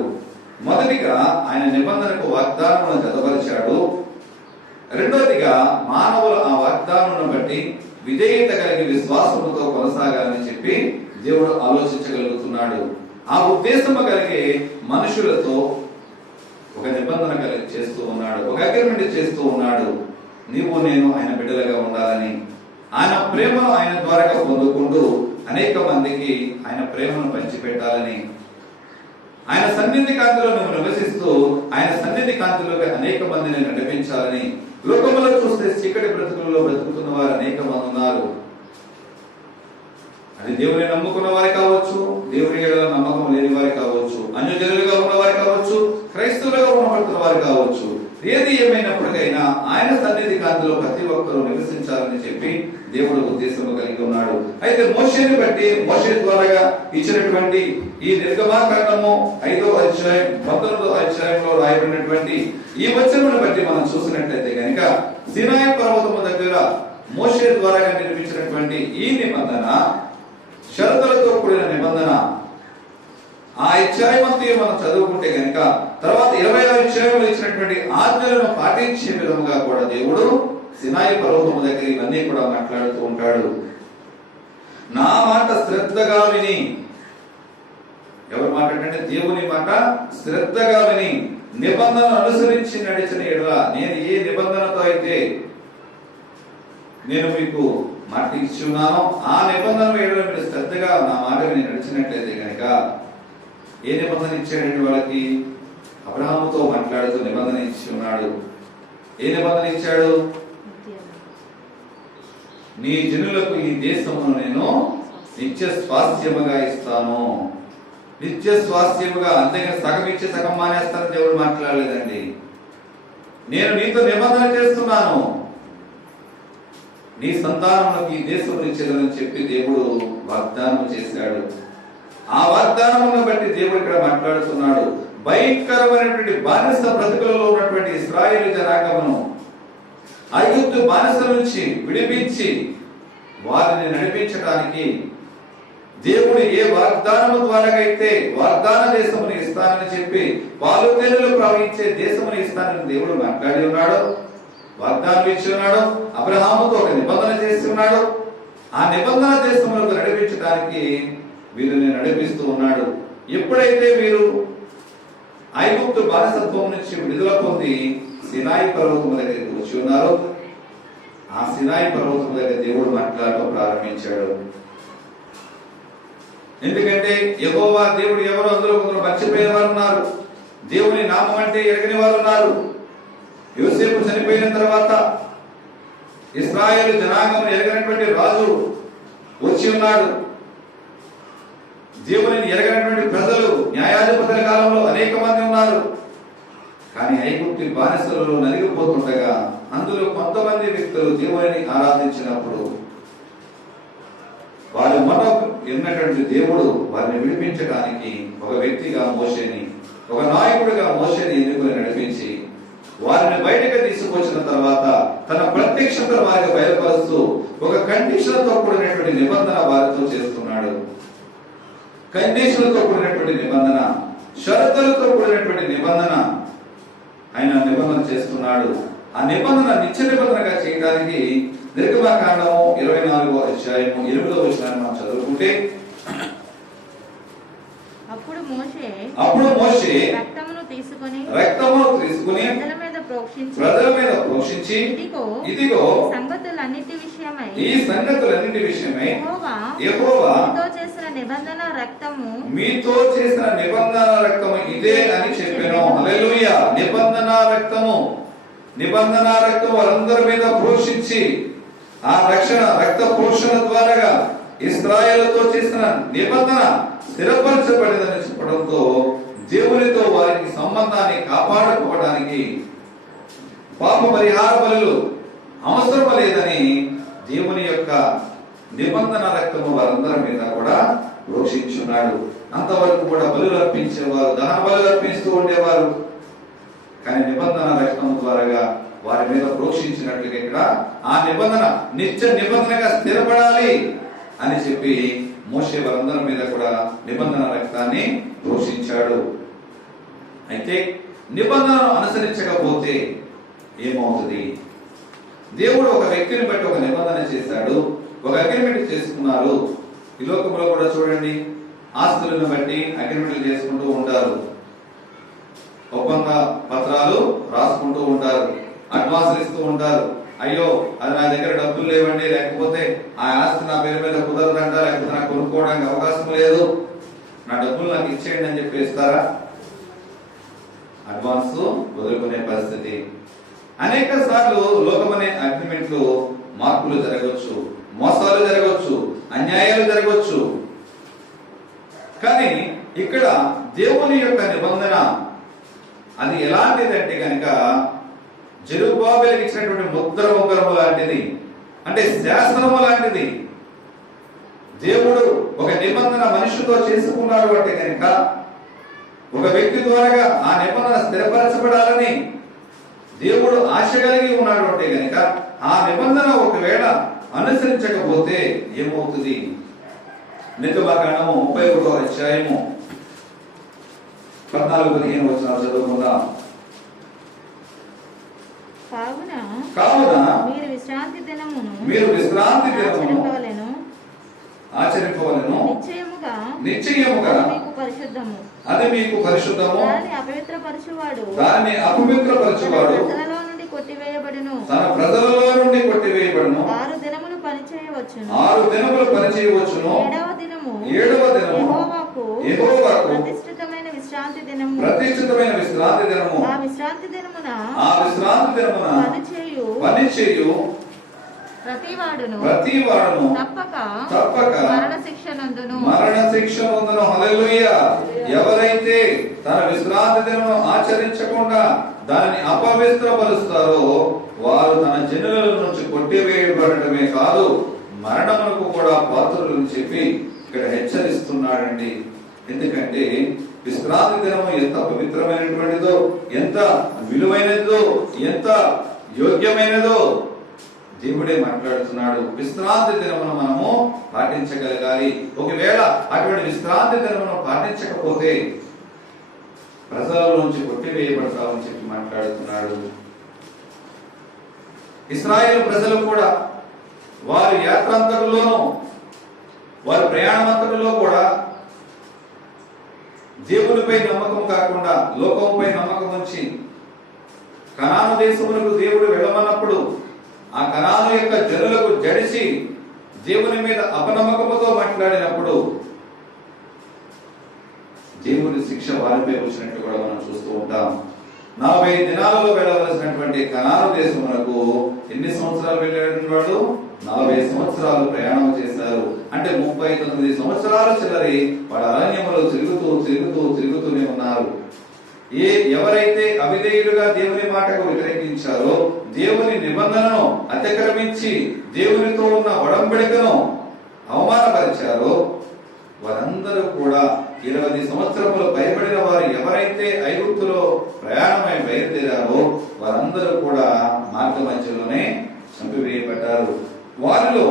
మొదటిగా ఆయన నిబంధనకు వాగ్దానములను జతపరిచాడు. రెండోదిగా మానవులు ఆ వాగ్దానం బట్టి విధేయత కలిగి విశ్వాసముతో కొనసాగాలని చెప్పి దేవుడు ఆలోచించగలుగుతున్నాడు. ఆ ఉద్దేశము కలిగి మనుషులతో ఒక నిబంధన కలిగి చేస్తూ ఉన్నాడు, ఒక అగ్రిమెంట్ చేస్తూ ఉన్నాడు. నీవు నేను ఆయన బిడ్డలుగా ఉండాలని, ఆయన ప్రేమను ఆయన ద్వారా పొందుకుంటూ అనేక మందికి ఆయన ప్రేమను పంచిపెట్టాలని, ఆయన సన్నిధి కాంతిలో నువ్వు నివసిస్తూ ఆయన సన్నిధి కాంతిలోకి అనేక మందిని నడిపించాలని. లోకములో చూస్తే చీకటి బ్రతుకులలో బ్రతుకుతున్న వారు అనేక మంది ఉన్నారు. అది దేవుని నమ్ముకున్న వారి కావచ్చు, దేవుని ఎడల నమ్మకం లేని వారి కావచ్చు, అన్యజనులుగా ఉన్న వారి కావచ్చు, క్రైస్తవులుగా ఉన్నబడుతున్న వారు కావచ్చు. ఏది ఏమైనప్పటికైనా ఆయన సన్నిధి కాంతిలో ప్రతి ఒక్కరూ నివసించాలని చెప్పి దేవుడు ఉద్దేశం కలిగి ఉన్నాడు. అయితే మోషేని బట్టి, మోషే ద్వారా ఇచ్చినటువంటి ఈ నిర్గమాకాండము 5వ అధ్యాయం 19వ అధ్యాయంలో రాయబడినటువంటి ఈ వచనమును బట్టి మనం చూసినట్లయితే కనుక సీనాయి పర్వతము దగ్గర మోషే ద్వారా నిర్మించినటువంటి ఈ నిబంధన షరతులతో కూడిన నిబంధన. ఆ అధ్యాయమంతా మనం చదువుకుంటే కనుక తర్వాత 20వ అధ్యాయంలో ఇచ్చినటువంటి ఆజ్ఞలను పాటించే విధంగా కూడా దేవుడు సీనాయి పర్వతము దగ్గర ఇవన్నీ కూడా మాట్లాడుతూ ఉంటాడు. నా మాట శ్రద్ధగా విని, ఎవరి మాట అంటే దేవుని మాట శ్రద్ధగా విని నిబంధనను అనుసరించి నడిచిన ఎడల, నేను ఏ నిబంధనతో అయితే నేను మీకు మాట ఇచ్చి ఉన్నానో ఆ నిబంధన ఎడల మీరు శ్రద్ధగా నా మాట విని నడిచినట్లయితే కనుక, ఏ నిబంధన ఇచ్చాడంటే వాళ్ళకి అబ్రహాముతో మాట్లాడుతూ నిబంధన ఇచ్చి ఉన్నాడు. ఏ నిబంధన ఇచ్చాడు? నీ జనులకు ఈ దేశమును నేను నిత్య స్వాస్థ్యముగా ఇస్తాను. నిత్య స్వాస్థ్యముగా, అంతేగాని సగం ఇచ్చి సగం మానేస్తానని దేవుడు మాట్లాడలేదండి. నేను నీతో నిబంధన చేస్తున్నాను, నీ సంతానములకు ఈ దేశం ఇచ్చేదని చెప్పి దేవుడు వాగ్దానం చేశాడు. ఆ వాగ్దానమును బట్టి దేవుడు ఇక్కడ మాట్లాడుతున్నాడు. భయంకరమైనటువంటి బానిస బ్రతుకులలో ఉన్నటువంటి ఇశ్రాయేలు జనాంగమును ఐగుప్తు బానిస నుంచి విడిపించి వారిని నడిపించడానికి దేవుడు ఏ వాగ్దానము ద్వారా అయితే వాగ్దాన దేశమును ఇస్తానని చెప్పి పాలు తేనెలు ప్రవహించే దేశమును ఇస్తానని దేవుడు మాట్లాడి ఉన్నాడు, వాగ్దానం ఇచ్చి ఉన్నాడు. అబ్రహాముతో ఒక నిబంధన చేసి ఉన్నాడు. ఆ నిబంధన దేశములకు నడిపించడానికి వీరిని నడిపిస్తూ ఉన్నాడు. ఎప్పుడైతే వీరు ఐగుప్తు బానిసత్వం నుంచి విడుదల పొంది సీనాయి పర్వతం దగ్గరికి వచ్చి ఉన్నారు, ఆ సీనాయి పర్వతం దగ్గర దేవుడు మాట్లాడటం ప్రారంభించాడు. ఎందుకంటే యెహోవా దేవుడు ఎవరు, అందులో కొందరు మర్చిపోయిన వారు ఉన్నారు, దేవుని నామం అంటే ఎరగని వారు ఉన్నారు. యోసేపు చనిపోయిన తర్వాత ఇశ్రాయేలు జనాంగం ఎరగనటువంటి రాజు వచ్చి ఉన్నాడు. దేవుని ఎరగనటువంటి ప్రజలు న్యాయాధిపతుల కాలంలో అనేక మంది ఉన్నారు. కానీ ఐగుప్తు బానిసలలో నలిగిపోతుండగా అందులో కొంతమంది వ్యక్తులు దేవుని ఆరాధించినప్పుడు వారి మనం ఎన్నటువంటి దేవుడు వారిని విడిపించడానికి ఒక వ్యక్తిగా మోషేని, ఒక నాయకుడిగా మోషేని ఎన్నుకొని నడిపించి వారిని బయటకు తీసుకొచ్చిన తర్వాత తన ప్రత్యక్షతను వారికి బయలుపరుస్తూ ఒక కండిషన్తో కూడినటువంటి నిబంధన వారితో చేస్తున్నాడు. కండిషన్లతో కూడినటువంటి నిబంధన, షరతులతో కూడినటువంటి నిబంధన ఆయన నిబంధన చేస్తున్నాడు. ఆ నిబంధన నిత్య నిబంధనగా చేయడానికి నిర్గమకాండము 24వ అధ్యాయము 8వ వచనాన్ని మనం చదువుకుంటే, అప్పుడు మోషే రక్తమును తీసుకొని ప్రజల మీద ప్రోక్షించి ఇదిగో ఈ సంగతులన్నిటి విషయమై యెహోవా మీతో చేసిన నిబంధన రక్తము ఇదే అని చెప్పాను. హల్లెలూయా. నిబంధన రక్తము వారందరి మీద ప్రోక్షించి ఆ రక్త ప్రోక్షణ ద్వారా ఇశ్రాయేలుతో చేసిన నిబంధన స్థిరపరచబడిందని చెప్పడంతో దేవునితో వారికి సంబంధాన్ని కాపాడుకోవడానికి పాప పరిహార బలులు అవసరం లేదని దేవుని యొక్క నిబంధన రక్తము వారందరి మీద కూడా ప్రోక్షించున్నాడు. అంతవరకు కూడా బలులు అర్పించేవారు, దహన బలులు అర్పిస్తూ ఉండేవారు. కానీ నిబంధన రక్తం ద్వారా వారి మీద ప్రోక్షించినట్లుగా ఇక్కడ ఆ నిబంధన నిత్య నిబంధనగా స్థిరపడాలి అని చెప్పి మోషే వారందరి మీద కూడా నిబంధన రక్తాన్ని ప్రోక్షించాడు. అయితే నిబంధనను అనుసరించకపోతే ఏమవుతుంది? దేవుడు ఒక వ్యక్తిని బట్టి ఒక నిబంధన చేశాడు, ఒక అగ్రిమెంట్ చేసుకున్నారు. ఈ లోకంలో కూడా చూడండి, ఆస్తులను బట్టి అగ్రిమెంట్లు చేసుకుంటూ ఉంటారు, ఒప్పంద పత్రాలు రాసుకుంటూ ఉంటారు, అడ్వాన్సులు ఇస్తూ ఉంటారు. అయ్యో అది నా దగ్గర డబ్బులు లేవండి, లేకపోతే ఆ ఆస్తి నా పేరు మీద కుదరదంట, లేకపోతే నాకు కొనుక్కోవడానికి అవకాశం లేదు, నా డబ్బులు నాకు ఇచ్చేయండి అని చెప్పి ఇస్తారా? అడ్వాన్స్ వదులుకునే పరిస్థితి. అనేక సార్లు లోకమనే అగ్రిమెంట్లు మార్పులు జరగవచ్చు, మోసాలు జరగవచ్చు, అన్యాయాలు జరగవచ్చు. కానీ ఇక్కడ దేవుని యొక్క నిబంధన అది ఎలాంటిదంటే కనుక జెరుబ్బాబెలుకు ఇచ్చినటువంటి ముద్ర ఉంగరము లాంటిది, అంటే శాసనము లాంటిది. దేవుడు ఒక నిబంధన మనిషితో చేసుకున్నాడు అంటే కనుక ఒక వ్యక్తి ద్వారా ఆ నిబంధన స్థిరపరచబడాలని దేవుడు ఆశ కలిగి ఉన్నాడు అంటే కనుక ఆ నిబంధన ఒకవేళ అనుసరించకపోతే ఏమవుతుంది? నిర్గమకాండము 31వ అధ్యాయము 14-15 వచనాలు చదువుకుందాం. కావున మీరు విశ్రాంతి దినమును ఆచరింపవలెను, నిశ్చయముగా అది మీకు పరిశుద్ధము, దాన్ని అపవిత్రపరచువాడు తన ప్రజలలో నుండి కొట్టివేయబడును. 6 దినములు పనిచేయవచ్చును, 7వ దినము యెహోవాకు ప్రతిష్ఠితమైన విశ్రాంతి దినము. ఆ విశ్రాంతి దినమున పనిచేయు ప్రతివాడును తప్పక మరణ శిక్ష నందును. హల్లెలూయా. ఎవరైతే తన విశ్రాంతి దినమును ఆచరించకుండా దానిని అపవిత్రపరుస్తారో వారు తన జనుల నుంచి కొట్టివేయబడటమే కాదు, మరణమునకు కూడా పాత్రులని చెప్పి ఇక్కడ హెచ్చరిస్తున్నాడండి. ఎందుకంటే విశ్రాంతి దినము ఎంత పవిత్రమైనటువంటిదో, ఎంత విలువైనదో, ఎంత యోగ్యమైనదో దేవుడే మాట్లాడుతున్నాడు. విశ్రాంతి దినమును మనము పాటించగలగాలి. ఒకవేళ అటువంటి విశ్రాంతి దినమును పాటించకపోతే ప్రజల నుంచి కొట్టివేయబడతామని చెప్పి మాట్లాడుతున్నాడు. ఇశ్రాయేలు ప్రజలు కూడా వారి యాత్రాంతరంలోనూ వారి ప్రయాణమంతరంలో కూడా దేవునిపై నమ్మకం కాకుండా లోకంపై నమ్మకం ఉంచి కనాను దేశములకు దేవుడు వెళ్ళమన్నప్పుడు ఆ కనాను యొక్క జనులకు జడిసి దేవుని మీద అపనమ్మకముతో మాట్లాడినప్పుడు దేవుని శిక్ష వారిపై వచ్చినట్టు కూడా మనం చూస్తూ ఉంటాం. 40 దినాలలో వెళ్ళవలసినటువంటి కనాను దేశమునకు ఎన్ని సంవత్సరాలు వెళ్ళాడు వాడు? 40 సంవత్సరాలు ప్రయాణం చేశారు. అంటే 39 సంవత్సరాలు చిల్లరి వాడు అరణ్యములో తిరుగుతూనే ఉన్నారు. ఎవరైతే అవిధేయులుగా దేవుని మాటకు వ్యతిరేకించారో, దేవుని నిబంధనను అతిక్రమించి దేవునితో ఉన్న ఒడంబడికను అవమానపరిచారో వారందరూ కూడా 20 సంవత్సరములు భయపడిన వారు ఎవరైతే ఐగుప్తులో ప్రయాణమై బయలుదేరారో వారందరూ కూడా మార్గ మధ్యలోనే చంపివేయబడ్డారు. వారిలో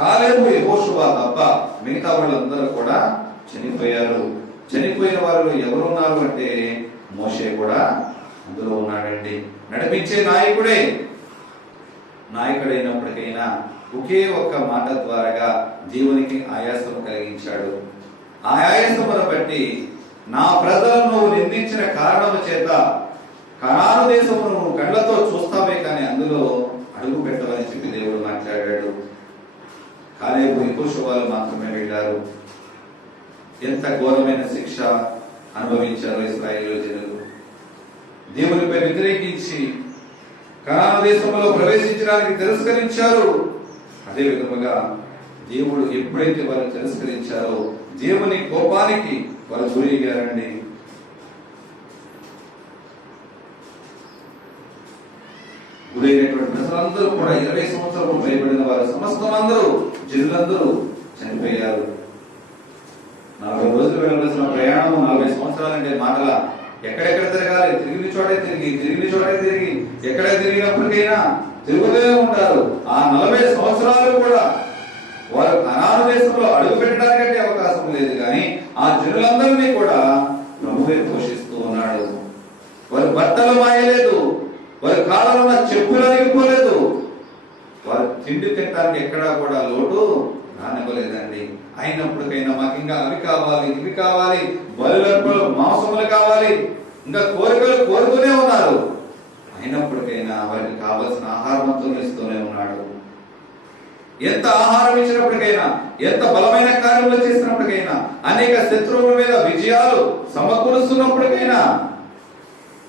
కాలేబు, యెహోషువ తప్ప మిగతా వాళ్ళందరూ కూడా చనిపోయారు. చనిపోయిన వారిలో ఎవరున్నారు అంటే మోషే కూడా అందులో ఉన్నాడండి. నడిపించే నాయకుడే, నాయకుడైనప్పటికైనా ఒకే ఒక్క మాట ద్వారా దేవునికి ఆయాసం కలిగించాడు. ఆ ఆయాసమును బట్టి నా ప్రజలను నువ్వు నిందించిన కారణము చేత కనాను దేశమును నువ్వు కళ్ళతో చూస్తావే కానీ అందులో అడుగు పెట్టవని చెప్పి దేవుడు మాట్లాడాడు. కాలేబు యెహోషువలు మాత్రమే వెళ్ళారు. ఎంత ఘోరమైన శిక్ష అనుభవించారు ఇశ్రాయేలు జనులు. దేవునిపై వ్యతిరేకించి కనాను దేశంలో ప్రవేశించడానికి తిరస్కరించారు. అదే విధముగా దేవుడు ఎప్పుడైతే వారు తిరస్కరించారో దేవుని కోపానికి వారు గురయ్యారండి. గురైనటువంటి ప్రజలందరూ కూడా 20 సంవత్సరాలు భయపడిన వారు సమస్తం అందరూ జనులందరూ చనిపోయారు. 40 రోజులు వెళ్ళవలసిన ప్రయాణం 40 సంవత్సరాలు అంటే మాటల ఎక్కడెక్కడ తిరగాలి, తిరిగిన చోటే తిరిగి ఎక్కడ తిరిగినప్పటికైనా తిరుగుతూనే ఉంటారు. ఆ 40 సంవత్సరాలు కూడా వారు కనాను దేశంలో అడుగు పెట్టడానికంటే అవకాశం లేదు. కానీ ఆ జనులందరినీ కూడా ప్రభువే పోషిస్తూ ఉన్నాడు. వారి బట్టలు మాయలేదు, వారి కాళ్ళలో ఉన్న చెప్పులు అరిగిపోలేదు, వారు తిండి తినడానికి ఎక్కడా కూడా లోటు రానివ్వలేదండి. అయినప్పటికైనా మాకు ఇంకా అవి కావాలి, ఇవి కావాలి, బలులర్పణలు మాంసములు కావాలి, ఇంకా కోరికలు కోరుతూనే ఉన్నారు. అయినప్పటికైనా వారికి కావలసిన ఆహారం ఇస్తూనే ఉన్నాడు. ఎంత ఆహారం ఇచ్చినప్పటికైనా, ఎంత బలమైన కార్యములు చేసినప్పటికైనా, అనేక శత్రువుల మీద విజయాలు సమకూరుస్తున్నప్పటికైనా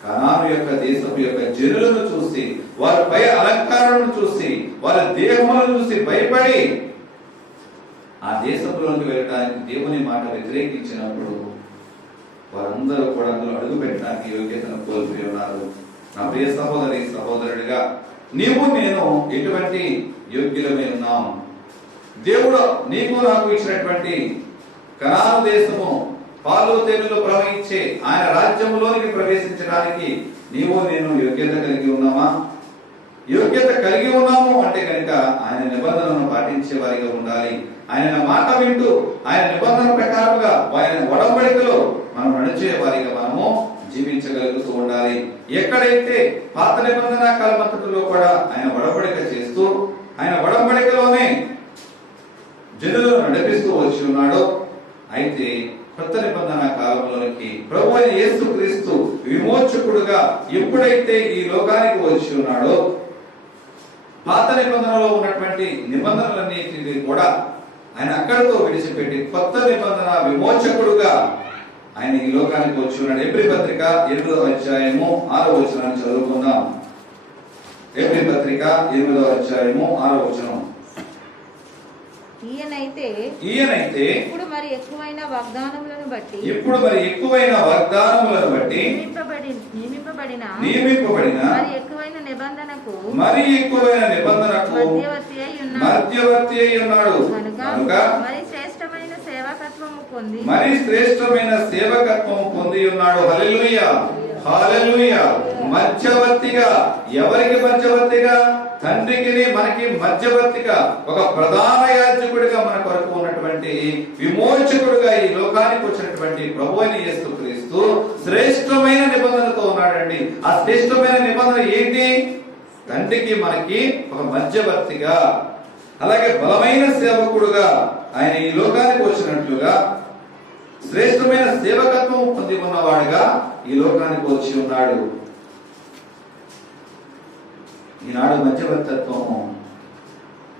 కనాను యొక్క దేశం యొక్క జనులను చూసి, వారి పై అలంకారాలను చూసి, వారి దేహములను చూసి భయపడి ఆ దేశంలోకి వెళ్ళడానికి దేవుని మాట వ్యతిరేకించినప్పుడు వారందరూ కూడా అందులో అడుగు పెట్టడానికి యోగ్యతను కోల్పోయి ఉన్నారు. నా ప్రియ సహోదరి సహోదరుడిగా నీవు నేను ఎటువంటి యోగ్యులమై ఉన్నాం? దేవుడు నీకు నాకు ఇచ్చినటువంటి కనాను దేశము పాలు తేనెలు ప్రవహించే ఆయన రాజ్యంలోనికి ప్రవేశించడానికి నీవు నేను యోగ్యత కలిగి ఉన్నామా? యోగ్యత కలిగి ఉన్నాము అంటే కనుక ఆయన నిబంధనలను పాటించే వారిగా ఉండాలి. ఆయన మాట వింటూ ఆయన నిబంధన ప్రకారముగా ఆయన ఒడంబడికలో మనం నడిచే వారిగా మనము జీవించగలుగుతూ ఉండాలి. ఎక్కడైతే పాత నిబంధన కాలమంతటిలో కూడా ఆయన ఒడంబడిక చేస్తూ ఆయన ఒడంబడికలోనే జనులను నడిపిస్తూ వచ్చి ఉన్నాడో, అయితే కొత్త నిబంధన కాలంలోనికి ప్రభు అయిన యేసుక్రీస్తు విమోచకుడుగా ఎప్పుడైతే ఈ లోకానికి వచ్చి ఉన్నాడో, పాత నిబంధనలో ఉన్నటువంటి నిబంధనలన్నిటిని కూడా ఆయన అక్కడితో విడిచిపెట్టి కొత్త నిబంధన విమోచకుడుగా ఆయన ఈ లోకానికి వచ్చి ఉన్నాడు. ఎబ్రీ పత్రిక 8వ అధ్యాయము 6వ వచనాన్ని చదువుకుందాం. ఎబ్రీ పత్రిక 8వ అధ్యాయము 6వ వచనం. ఈయనైతే ఇప్పుడు మరి ఎక్కువైన వాగ్దానములను బట్టి నియమింపబడిన మరి ఎక్కువైన నిబంధనకు మధ్యవర్తి అయి ఉన్నాడు. కనుక మరి శ్రేష్టమైన సేవకత్వము పొంది ఉన్నాడు. హల్లెలూయా, హల్లెలూయా. మధ్యవర్తిగా, ఎవరికి మధ్యవర్తిగా? తండ్రికి మనకి మధ్యవర్తిగా, ఒక ప్రధాన యాజకుడిగా మన కొరకు ఉన్నటువంటి విమోచకుడుగా ఈ లోకానికి వచ్చినటువంటి ప్రభువైన యేసుక్రీస్తు శ్రేష్టమైన నిబంధనతో ఉన్నాడండి. ఆ శ్రేష్టమైన నిబంధన ఏంటి? తండ్రికి మనకి ఒక మధ్యవర్తిగా, అలాగే బలమైన సేవకుడుగా ఆయన ఈ లోకానికి వచ్చినట్లుగా శ్రేష్టమైన సేవకత్వం పొంది ఉన్నవాడుగా ఈ లోకానికి వచ్చి ఉన్నాడు. ఈనాడు మధ్యవర్తత్వము,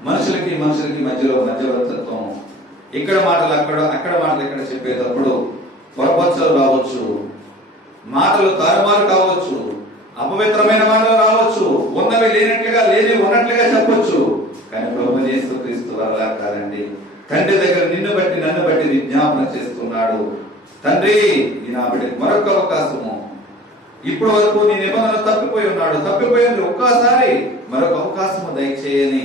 మనుషులకి మధ్యలో మధ్యవర్తత్వము, ఇక్కడ మాటలు అక్కడ మాటలు ఇక్కడ చెప్పేటప్పుడు పొరపచ్చలు రావచ్చు, మాటలు తారుమారు కావచ్చు, అపవిత్రమైన మాటలు రావచ్చు, ఉన్నవి లేనట్లుగా లేని ఉన్నట్లుగా చెప్పొచ్చు. కానీ ప్రభువు యేసుక్రీస్తు అలా కాదండి. తండ్రి దగ్గర నిన్ను బట్టి నన్ను బట్టి విజ్ఞాపన చేస్తున్నాడు. తండ్రి, ఈ నా బిడ్డకి మరొక అవకాశము, ఇప్పటి వరకు నీ నిబంధన తప్పిపోయి ఉన్నాడు, తప్పిపోయింది, ఒక్కసారి మరొక అవకాశము దయచేయని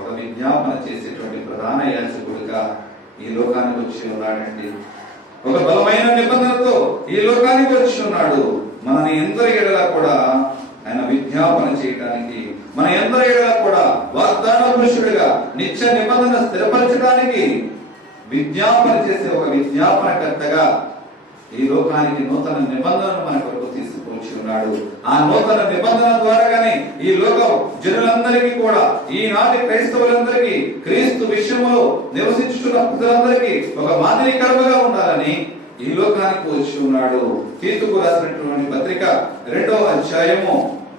ఒక విజ్ఞాపన చేసేటువంటి ప్రధాన యాజకుడిగా ఈ లోకానికి వచ్చి ఉన్నాడండి. ఒక బలమైన నిబంధనతో ఈ లోకానికి వచ్చి ఉన్నాడు. మనని ఎందరి ఎడలా కూడా ఆయన విజ్ఞాపన చేయడానికి, మన ఎందరి ఎడలా కూడా వాగ్దాన పురుషుడిగా నిత్య నిబంధన స్థిరపరచడానికి విజ్ఞాపన చేసే ఒక విజ్ఞాపనకర్తగా ఈ లోకానికి నూతన నిబంధనను మన కొరకు తీసుకొచ్చి ఉన్నాడు. ఆ నూతన నిబంధన ద్వారాగానే ఈ లోక జనులందరికీ కూడా, ఈనాటి క్రైస్తవులందరికీ, క్రీస్తు విషయంలో నివసించుతున్న ప్రజలందరికీ ఒక మాదిరికరముగా ఉండాలని ఈ లోకానికి వచ్చి ఉన్నాడు. తీతుకు రాసినటువంటి పత్రిక 2వ అధ్యాయము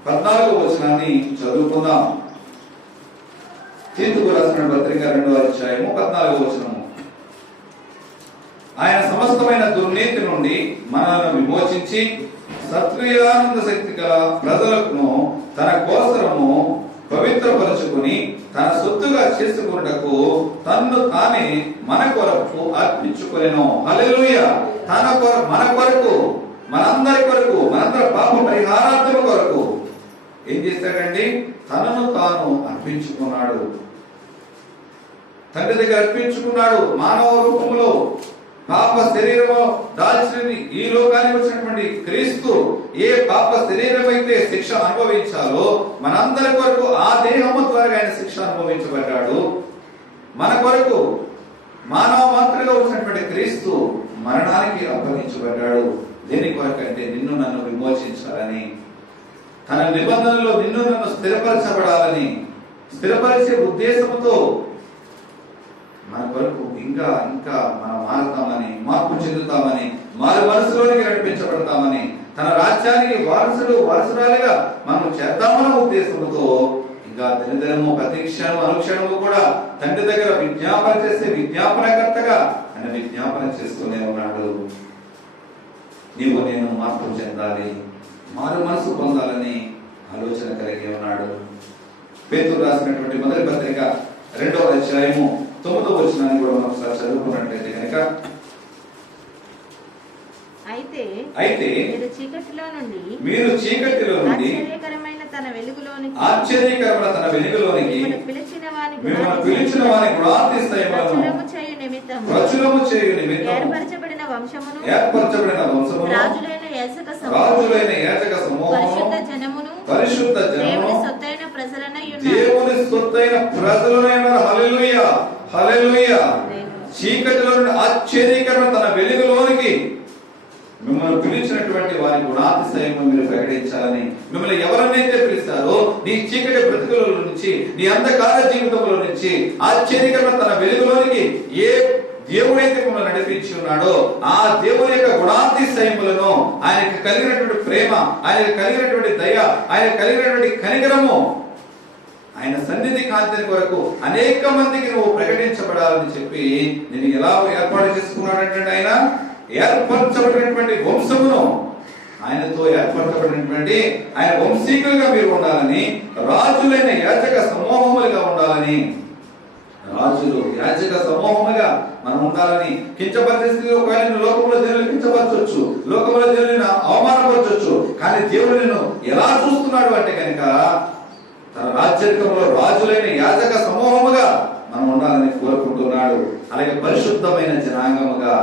14వ వచనాన్ని చదువుకుందాం. తీతుకు రాసిన పత్రిక 2వ అధ్యాయము 14వ వచనము. ఆయన సమస్తమైన దుర్నీతి నుండి మనల్ని విమోచించి సత్క్రియానంద శక్తి గల ప్రజలను తన కోసరము పవిత్రపరచుకుని తన సొత్తుగా చేసుకున్నటకు తన్ను తానే మన కొరకు అర్పించుకొనెను. హల్లెలూయా. మన కొరకు, మనందరి కొరకు, మనందరి పాప పరిహారార్థం కొరకు ఏం చేశాడండి? తనను తాను అర్పించుకున్నాడు. తండ్రి దగ్గర అర్పించుకున్నాడు. మానవ రూపంలో పాప శరీరము దాల్చిన ఈ లోకానికి వచ్చినటువంటి క్రీస్తు ఏ పాప శరీరం అయితే శిక్ష అనుభవించాలో మనందరి కొరకు ఆ దేహము ద్వారా ఆయన శిక్ష అనుభవించబడ్డాడు. మన కొరకు మానవ మాత్రగా వచ్చినటువంటి క్రీస్తు మరణానికి అప్పగించబడ్డాడు. దేని కొరకు అంటే నిన్ను నన్ను విమోచించాలని, తన నిబంధనలో నిన్ను నన్ను స్థిరపరచబడాలని, స్థిరపరిచే ఉద్దేశంతో మన కొరకు ఇంకా ఇంకా మనం మారుతామని, మార్పు చెందుతామని, మారు మనసులోనికి నడిపించబడతామని, తన రాజ్యానికి వారసురాలిగా మనం చేద్దామన్న ఉద్దేశంతో ఇంకా దినదినము ప్రతి క్షణము అనుక్షణము కూడా తండ్రి దగ్గర విజ్ఞాపన చేసే విజ్ఞాపనకర్తగా ఆయన విజ్ఞాపన చేస్తూనే ఉన్నాడు. నీవు నేను మార్పు చెందాలి, మారు మనసు పొందాలని ఆలోచన కలిగి ఉన్నాడు. పేతురు రాసినటువంటి మొదటి పత్రిక 2వ అధ్యాయము 9వ వచనాన్ని కూడా మనం ఒకసారి చదువుకున్నట్లయితే కనుక, అయితే మీరు చీకటిలో నుండి ఆశ్చర్యకరమైన తన వెలుగులోనికి మిమ్మల్ని పిలిచిన వాని గుణాతిశయములను ప్రచురము చేయు నిమిత్తము ఏర్పరచబడిన వంశమును రాజులైన యాజక సమూహమును పరిశుద్ధ జనమును దేవుని సొత్తైన ప్రజలనై ఉన్నారు. హల్లెలూయా, హల్లెలూయా. చీకటిలో నుండి ఆశ్చర్యకరమైన తన వెలుగులోనికి మిమ్మల్ని పిలిచినటువంటి వారి గుణాతిశయము మీరు ప్రకటించాలని, మిమ్మల్ని ఎవరన్నైతే పిలుస్తారో నీ చీకటి బ్రతుకుల నుంచి, నీ అంధకార జీవితంలో నుంచి ఆశ్చర్యకరమైన తన వెలుగులోనికి ఏ దేవుడైతే మిమ్మల్ని నడిపించి ఉన్నాడో ఆ దేవుని యొక్క గుణాతిశయములను, ఆయనకు కలిగినటువంటి ప్రేమ, ఆయనకు కలిగినటువంటి దయ, ఆయన కలిగినటువంటి కనికరము, ఆయన సన్నిధి కాంతి కొరకు అనేక మందికి నువ్వు ప్రకటించబడాలని చెప్పి నేను ఎలా ఏర్పాటు చేసుకున్నాడంటే ఆయన ఏర్పరచబడినటువంటి వంశమును, ఆయనతో ఏర్పరచబడినటువంటి ఆయన వంశీకులుగా మీరు ఉండాలని, రాజులైన యాజక సమూహములుగా ఉండాలని, రాజులు యాజక సమూహముగా మనం ఉండాలని, కించపరిచే స్థితిలో ఒకవేళ లోకంలో జనులు కించపరచవచ్చు, లోకంలో జనులను అవమానపరచవచ్చు, కానీ దేవుడు నిన్ను ఎలా చూస్తున్నాడు అంటే కనుక తన రాజ్యంలో రాజులైన యాజక సమూహముగా మనం ఉండాలని కోరుకుంటున్నాడు. అలాగే పరిశుద్ధమైన జనాంగముగా,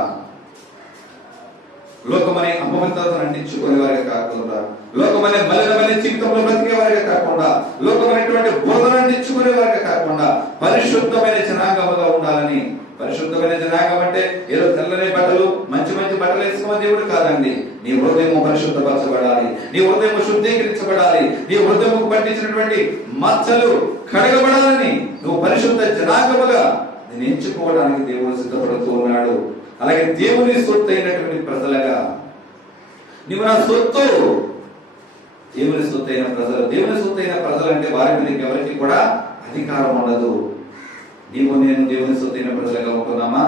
లోకమనే అపవిత్రతను అంటించుకునే వారిగా కాకుండా, లోకమనే మలినమైన జీవితంలో బ్రతికే వారిగా కాకుండా, లోకమైనటువంటి బురదను అంటించుకునే వారిగా కాకుండా పరిశుద్ధమైన జనాంగముగా ఉండాలని. పరిశుద్ధమైన జనాంగం అంటే ఏదో తెల్లని బట్టలు, మంచి మంచి బట్టలు వేసుకున్న దేవుడు కాదండి. నీ హృదయము పరిశుద్ధపరచబడాలి, నీ హృదయము శుద్ధీకరించబడాలి, నీ హృదయముకు పట్టించినటువంటి మచ్చలు కడగబడాలని నువ్వు పరిశుద్ధ జనాంగముగా నేను ఎంచుకోవడానికి దేవుడు సిద్ధపడుతూ ఉన్నాడు. అలాగే దేవుని సొత్తు అయినటువంటి ప్రజలుగా నీవు నా సొత్తు, దేవుని సొత్తు అయిన ప్రజలు. దేవుని సొత్తు అయిన ప్రజలు అంటే వారి మీద ఎవరికి కూడా అధికారం ఉండదు. నీవు నేను దేవుని సొత్తు అయిన ప్రజలుగా ఉంటున్నామా?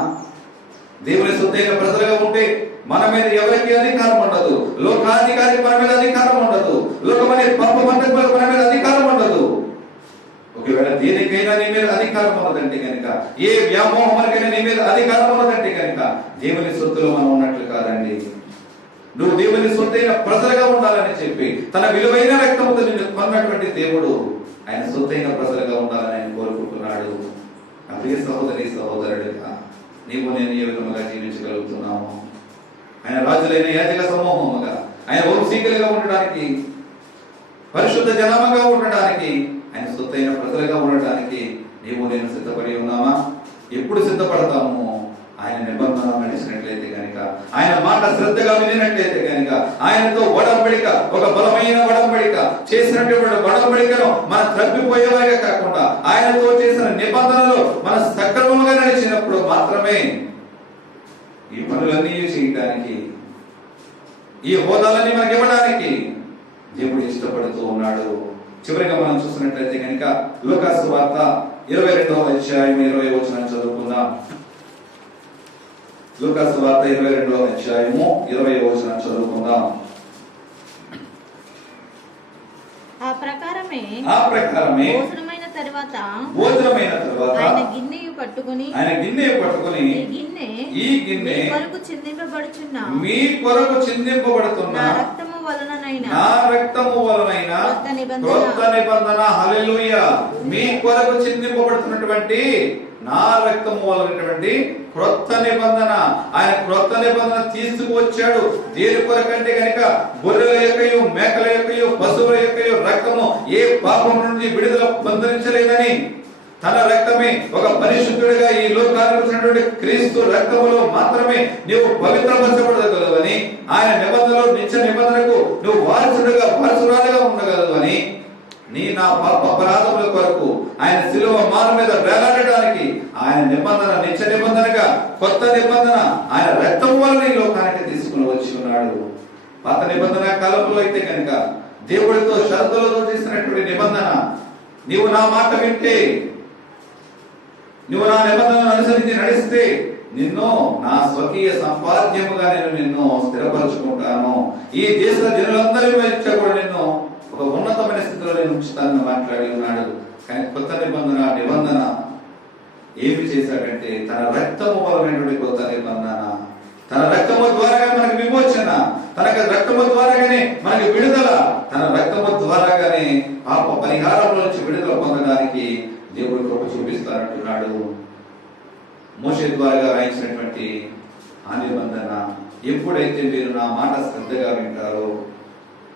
దేవుని సొత్తు అయిన ప్రజలుగా ఉంటే మన మీద ఎవరికి అధికారం ఉండదు. లోకాధికారికి మన మీద అధికారం ఉండదు. లోకమనే పాప మండపం మన మీద అధికారం ఉండదు. ఒకవేళ దేనికైనా నీ మీద అధికారం ఉన్నదంటే కనుక, ఏ వ్యామోహములకైనా నీ మీద అధికారం ఉన్నదంటే కనుక దేవుని సొత్తులో మనం ఉన్నట్లు కాదండి. నువ్వు దేవుని సొత్తైన ప్రజలుగా ఉండాలని చెప్పి తన విలువైన రక్తముతో నిన్ను కొన్నటువంటి దేవుడు ఆయన సొత్తైన ప్రజలుగా ఉండాలని ఆయన కోరుకుంటున్నాడు. ప్రియ సహోదరి సహోదరుడిగా నీవు నేను ఏ విధముగా జీవించగలుగుతున్నాము? ఆయన రాజులైన యాజక సమూహముగా, ఆయన వంశీకులుగా ఉండడానికి, పరిశుద్ధ జనామగా ఉండడానికి, ఆయన సొత్తైన ప్రజలుగా ఉండడానికి నీవు నేను సిద్ధపడి ఉన్నామా? ఎప్పుడు సిద్ధపడతాము? ఆయన నిబంధన నడిచినట్లయితే కనుక, ఆయన మాట శ్రద్ధగా వినినట్లయితే కనుక, ఆయనతో ఒడంబడిక, ఒక బలమైన ఒడంబడిక చేసినటువంటి ఒడంబడికను మనం తప్పిపోయేవారిగా కాకుండా, ఆయనతో చేసిన నిబంధనలు మన సక్రమంగా నడిచినప్పుడు మాత్రమే ఈ పనులన్నీ చేయడానికి, ఈ హోదాలన్నీ మనకి ఇవ్వడానికి దేవుడు ఇష్టపడుతూ ఉన్నాడు. చివరిగా మనం చూసినట్లయితే కనుక లూకాసు సువార్త 22వ అధ్యాయం 20వ వచనం చదువుకుందాం. లూకాసు సువార్త 22వ అధ్యాయము 20వ వచనం చదువుకుందాం. ఆ ప్రకారమే భోజనమైన తరువాత ఆయన గిన్నెయు పట్టుకుని ఈ గిన్నె మీ కొరకు చిందింపబడుచున్న నా రక్తము వలనైన క్రొత్త నిబంధన, హల్లెలూయా, మీ కొరకు చిందింపబడుతున్నటువంటి నా రక్తము వలనటువంటి క్రొత్త నిబంధన. ఆయన క్రొత్త నిబంధన తీసుకువచ్చాడు. దేని కొరకంటే గనుక గొర్రెల యొక్కయు మేకల యొక్కయు పశువుల యొక్కయు రక్తము ఏ పాపం నుండి విడుదల పొందరించలేదని, తన రక్తమే ఒక పరిశుద్ధుడిగా ఈ లోకానికి వచ్చినటువంటి క్రీస్తు రక్తములో మాత్రమే నీవు పవిత్రపరచబడగలవని, ఆయన నిబంధనలో నిత్య నిబంధనకు నువ్వు వారసురాలుగా ఉండగలవని, నా పాప అపరాధముల కొరకు ఆయన శిలువ మాను మీద వేలాడడానికి ఆయన నిబంధన నిత్య నిబంధనగా, కొత్త నిబంధన ఆయన రక్తము వలన ఈ లోకానికి తీసుకుని వచ్చి ఉన్నాడు. పాత నిబంధన కాలంలో అయితే కనుక దేవుడితో షరతులతో చేసినటువంటి నిబంధన, నీవు నా మాట వింటే, నువ్వు నా నిబంధనను అనుసరించి నడిస్తే నిన్ను నా స్వకీయ సంపాద్యముగా నేను నిన్ను స్థిరపరచుకుంటాను, ఈ దేశ జనులందరి మధ్య కూడా నిన్ను ఒక ఉన్నతమైన స్థితిలో నేను ఉంచుతానని మాట్లాడి ఉన్నాడు. కానీ కొత్త నిబంధన ఏమి చేశాడంటే, తన రక్తము వలనటువంటి కొత్త నిబంధన, తన రక్తము ద్వారాగా మనకి విమోచన, తన రక్తము ద్వారాగానే మనకి విడుదల, తన రక్తము ద్వారాగానే పాప పరిహారంలో నుంచి విడుదల పొందడానికి దేవుడు కృప చూపిస్తానంటున్నాడు. మోషే ద్వారా రాయించినటువంటి ఆ నిబంధన, ఎప్పుడైతే మీరు నా మాట శ్రద్ధగా వింటారో,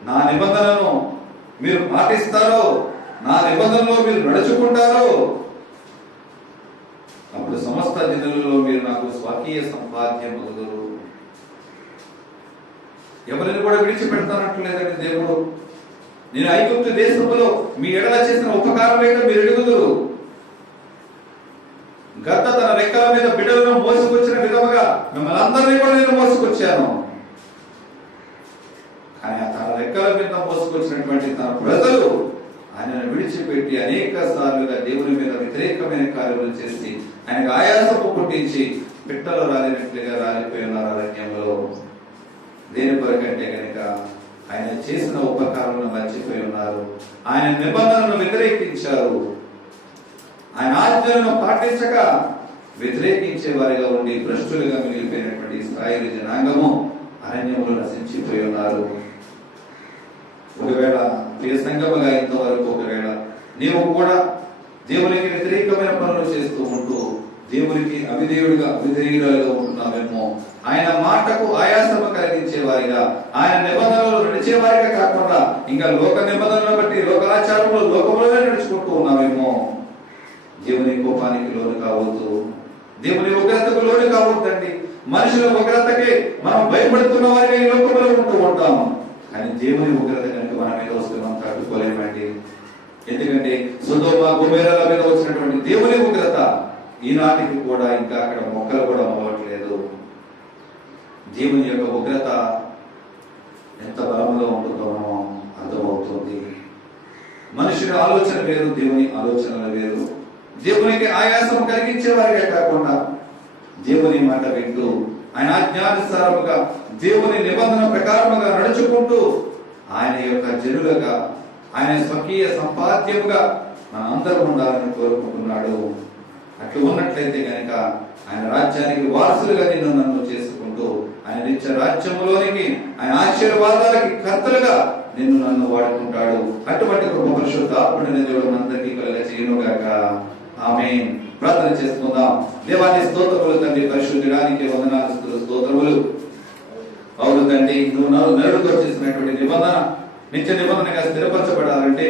నా నిబంధనను మీరు పాటిస్తారో, నా నిబంధనలో మీరు నడుచుకుంటారో, అప్పుడు సమస్త జనులలో మీరు నాకు స్వకీయ సంపాద్యమగుదురు. ఎవరిని కూడా విడిచిపెడతానట్లేదండి దేవుడు. నేను ఐగుప్తు దేశంలో మీ ఎడల చేసిన ఉపకారం లేక మీరు ఎడుగుదురు. గద్ద తన రెక్కల మీద బిడ్డలను మోసుకొచ్చిన విధముగా మిమ్మల్ని అందరినీ కూడా నేను మోసుకొచ్చాను. కానీ తన రెక్కల మీద మోసుకొచ్చినటువంటి తన ప్రజలు ఆయనను విడిచిపెట్టి అనేక సార్లుగా దేవుని మీద వ్యతిరేకమైన కార్యాలు చేసి ఆయనకు ఆయాసపు పుట్టించి పిట్టలు రాలినట్లుగా రాలిపోయినారు అరణ్యంలో. దేని కొరకంటే కనుక ఆయన చేసిన ఉపకారాలను మర్చిపోయి ఉన్నారు, ఆయన నిబంధనలను వ్యతిరేకించారు, ఆయన ఆజ్ఞలను పాటించక వ్యతిరేకించే వారిగా ఉండి భ్రష్టులుగా మిగిలిపోయినటువంటి ఇశ్రాయేలు జనాంగము అరణ్యములు నశించిపోయి ఉన్నారు. ఒకవేళ ప్రియ సంగముగా ఇంతవరకు ఒకవేళ నీవు కూడా దేవునికి వ్యతిరేకమైన పనులు చేస్తూ ఉంటూ దేవునికి అవిధేయురాలుగా ఉంటున్నావేమో, ఆయన మాటకు ఆయాసము కలిగించే వారిగా, ఆయన నిబంధనలు నడిచే వారిగా కాకుండా ఇంకా లోక నిబంధనలు బట్టి లోకాచారంలో లోకంలోనే నడుచుకుంటూ ఉన్నావేమో, దేవుని కోపానికి లోను కావద్దు, దేవుని ఉగ్రతకు లోను కావద్దండి. మనుషుల ఉగ్రతకి మనం భయపడుతున్న వారిగా ఈ లోకంలో ఉంటూ ఉంటాము. కానీ దేవుని ఉగ్రత కనుక మన మీద వస్తే మనం తట్టుకోలేమండి. ఎందుకంటే సొదొమ గొమొర్రా మీద వచ్చినటువంటి దేవుని ఉగ్రత ఈనాటికి కూడా ఇంకా అక్కడ మొక్కలు కూడా మొలవట్లేదు. దేవుని యొక్క ఉగ్రత ఎంత బలంగా ఉంటుందో మనం అర్థమవుతుంది. మనుషుని ఆలోచన వేరు, దేవుని ఆలోచనలు వేరు. దేవునికి ఆయాసం కలిగించే వారిగా కాకుండా దేవుని మాట వింటూ ఆయన ఆజ్ఞానుసారముగా దేవుని నిబంధన ప్రకారముగా నడుచుకుంటూ ఆయన యొక్క జనులుగా, ఆయన స్వకీయ సంపాద్యముగా మన అందరూ ఉండాలని కోరుకుంటున్నాడు. అట్లు ఉన్నట్లయితే కనుక ఆయన రాజ్యానికి వారసులుగా నన్ను చేసుకుంటూ ఆయన నిత్య రాజ్యములోనికి, ఆయన ఆశీర్వాదాలకి కర్తలుగా నన్ను వాడుకుంటాడు. అటువంటి కృప పరిశుద్ధాత్ముడైన దేవుడు మనందరికీ కలుగజేయునుగాక. ఆమేన్. ప్రార్థన చేసుకుందాం. దేవానికి స్తోత్రములు తండ్రి, పరిశుద్ధుడానికి వందనాలు, స్తోత్రములు. అవును తండ్రి, నువ్వు నరుడితో చేసినటువంటి నిబంధన నిత్య నిబంధనగా స్థిరపరచబడాలంటే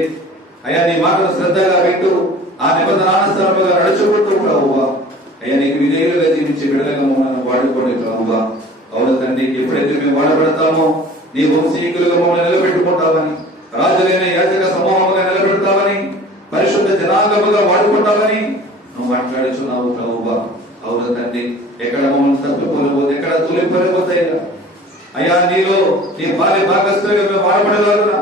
అయ్యా నీ మాటలు శ్రద్ధగా వింటూ ఆ నిబంధన అనుసారముగా నడుచుకుంటూ ప్రభువా అయ్యా నీకు విధేయులుగా జీవించి బిడ్డలుగా మమ్మల్ని వాడుకోండి ప్రభువా. అవును తండ్రి, ఎప్పుడైతే మేము వాడబడతామో నీ వంశీకులుగా మమ్మల్ని నిలబెట్టుకుంటామని, రాజులైన యాజక సమూహంగా నిలబెడతామని, పరిశుద్ధ జనాంగముగా వాడుకుంటామని నువ్వు మాట్లాడుచున్నావు ప్రభువా. అవును తండ్రి, ఎక్కడ మమ్మల్ని తప్పిపోలేకపోతే, ఎక్కడ తొలిపోలేకపోతాయిగా అయ్యా, నీలో నీ భార్య భాగస్థులుగా మేము వాడబడేలాగున,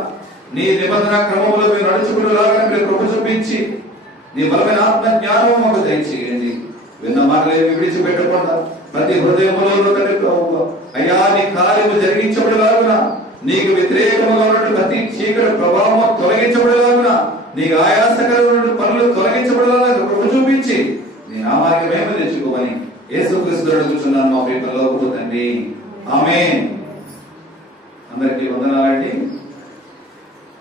నీ నిబంధన క్రమంలో మేము నడుచుకునేలాగా మీరు కృప చూపించి నీ బలమైన ఆత్మ జ్ఞానం మాకు దయచేయండి. విన్న మాటలు విడిచిపెట్టకుండా ప్రతి హృదయంలో తండ్రి ప్రభువా అయ్యా నీ కార్యము జరిగించబడేలాగున, నీకు వ్యతిరేకముగా ఉన్నటువంటి ప్రతి చీకటి ప్రభావం తొలగించబడేలాగున, నీకు ఆయాసకరమైన పనులు తొలగించబడేలాగా కృప చూపించి నీ నామానికి మేము తెచ్చుకోమని యేసుక్రీస్తు అడుగుచున్నాను మా ప్రియ పరలోకపు తండ్రి. ఆమేన్. అందరికీ వందనాలండి.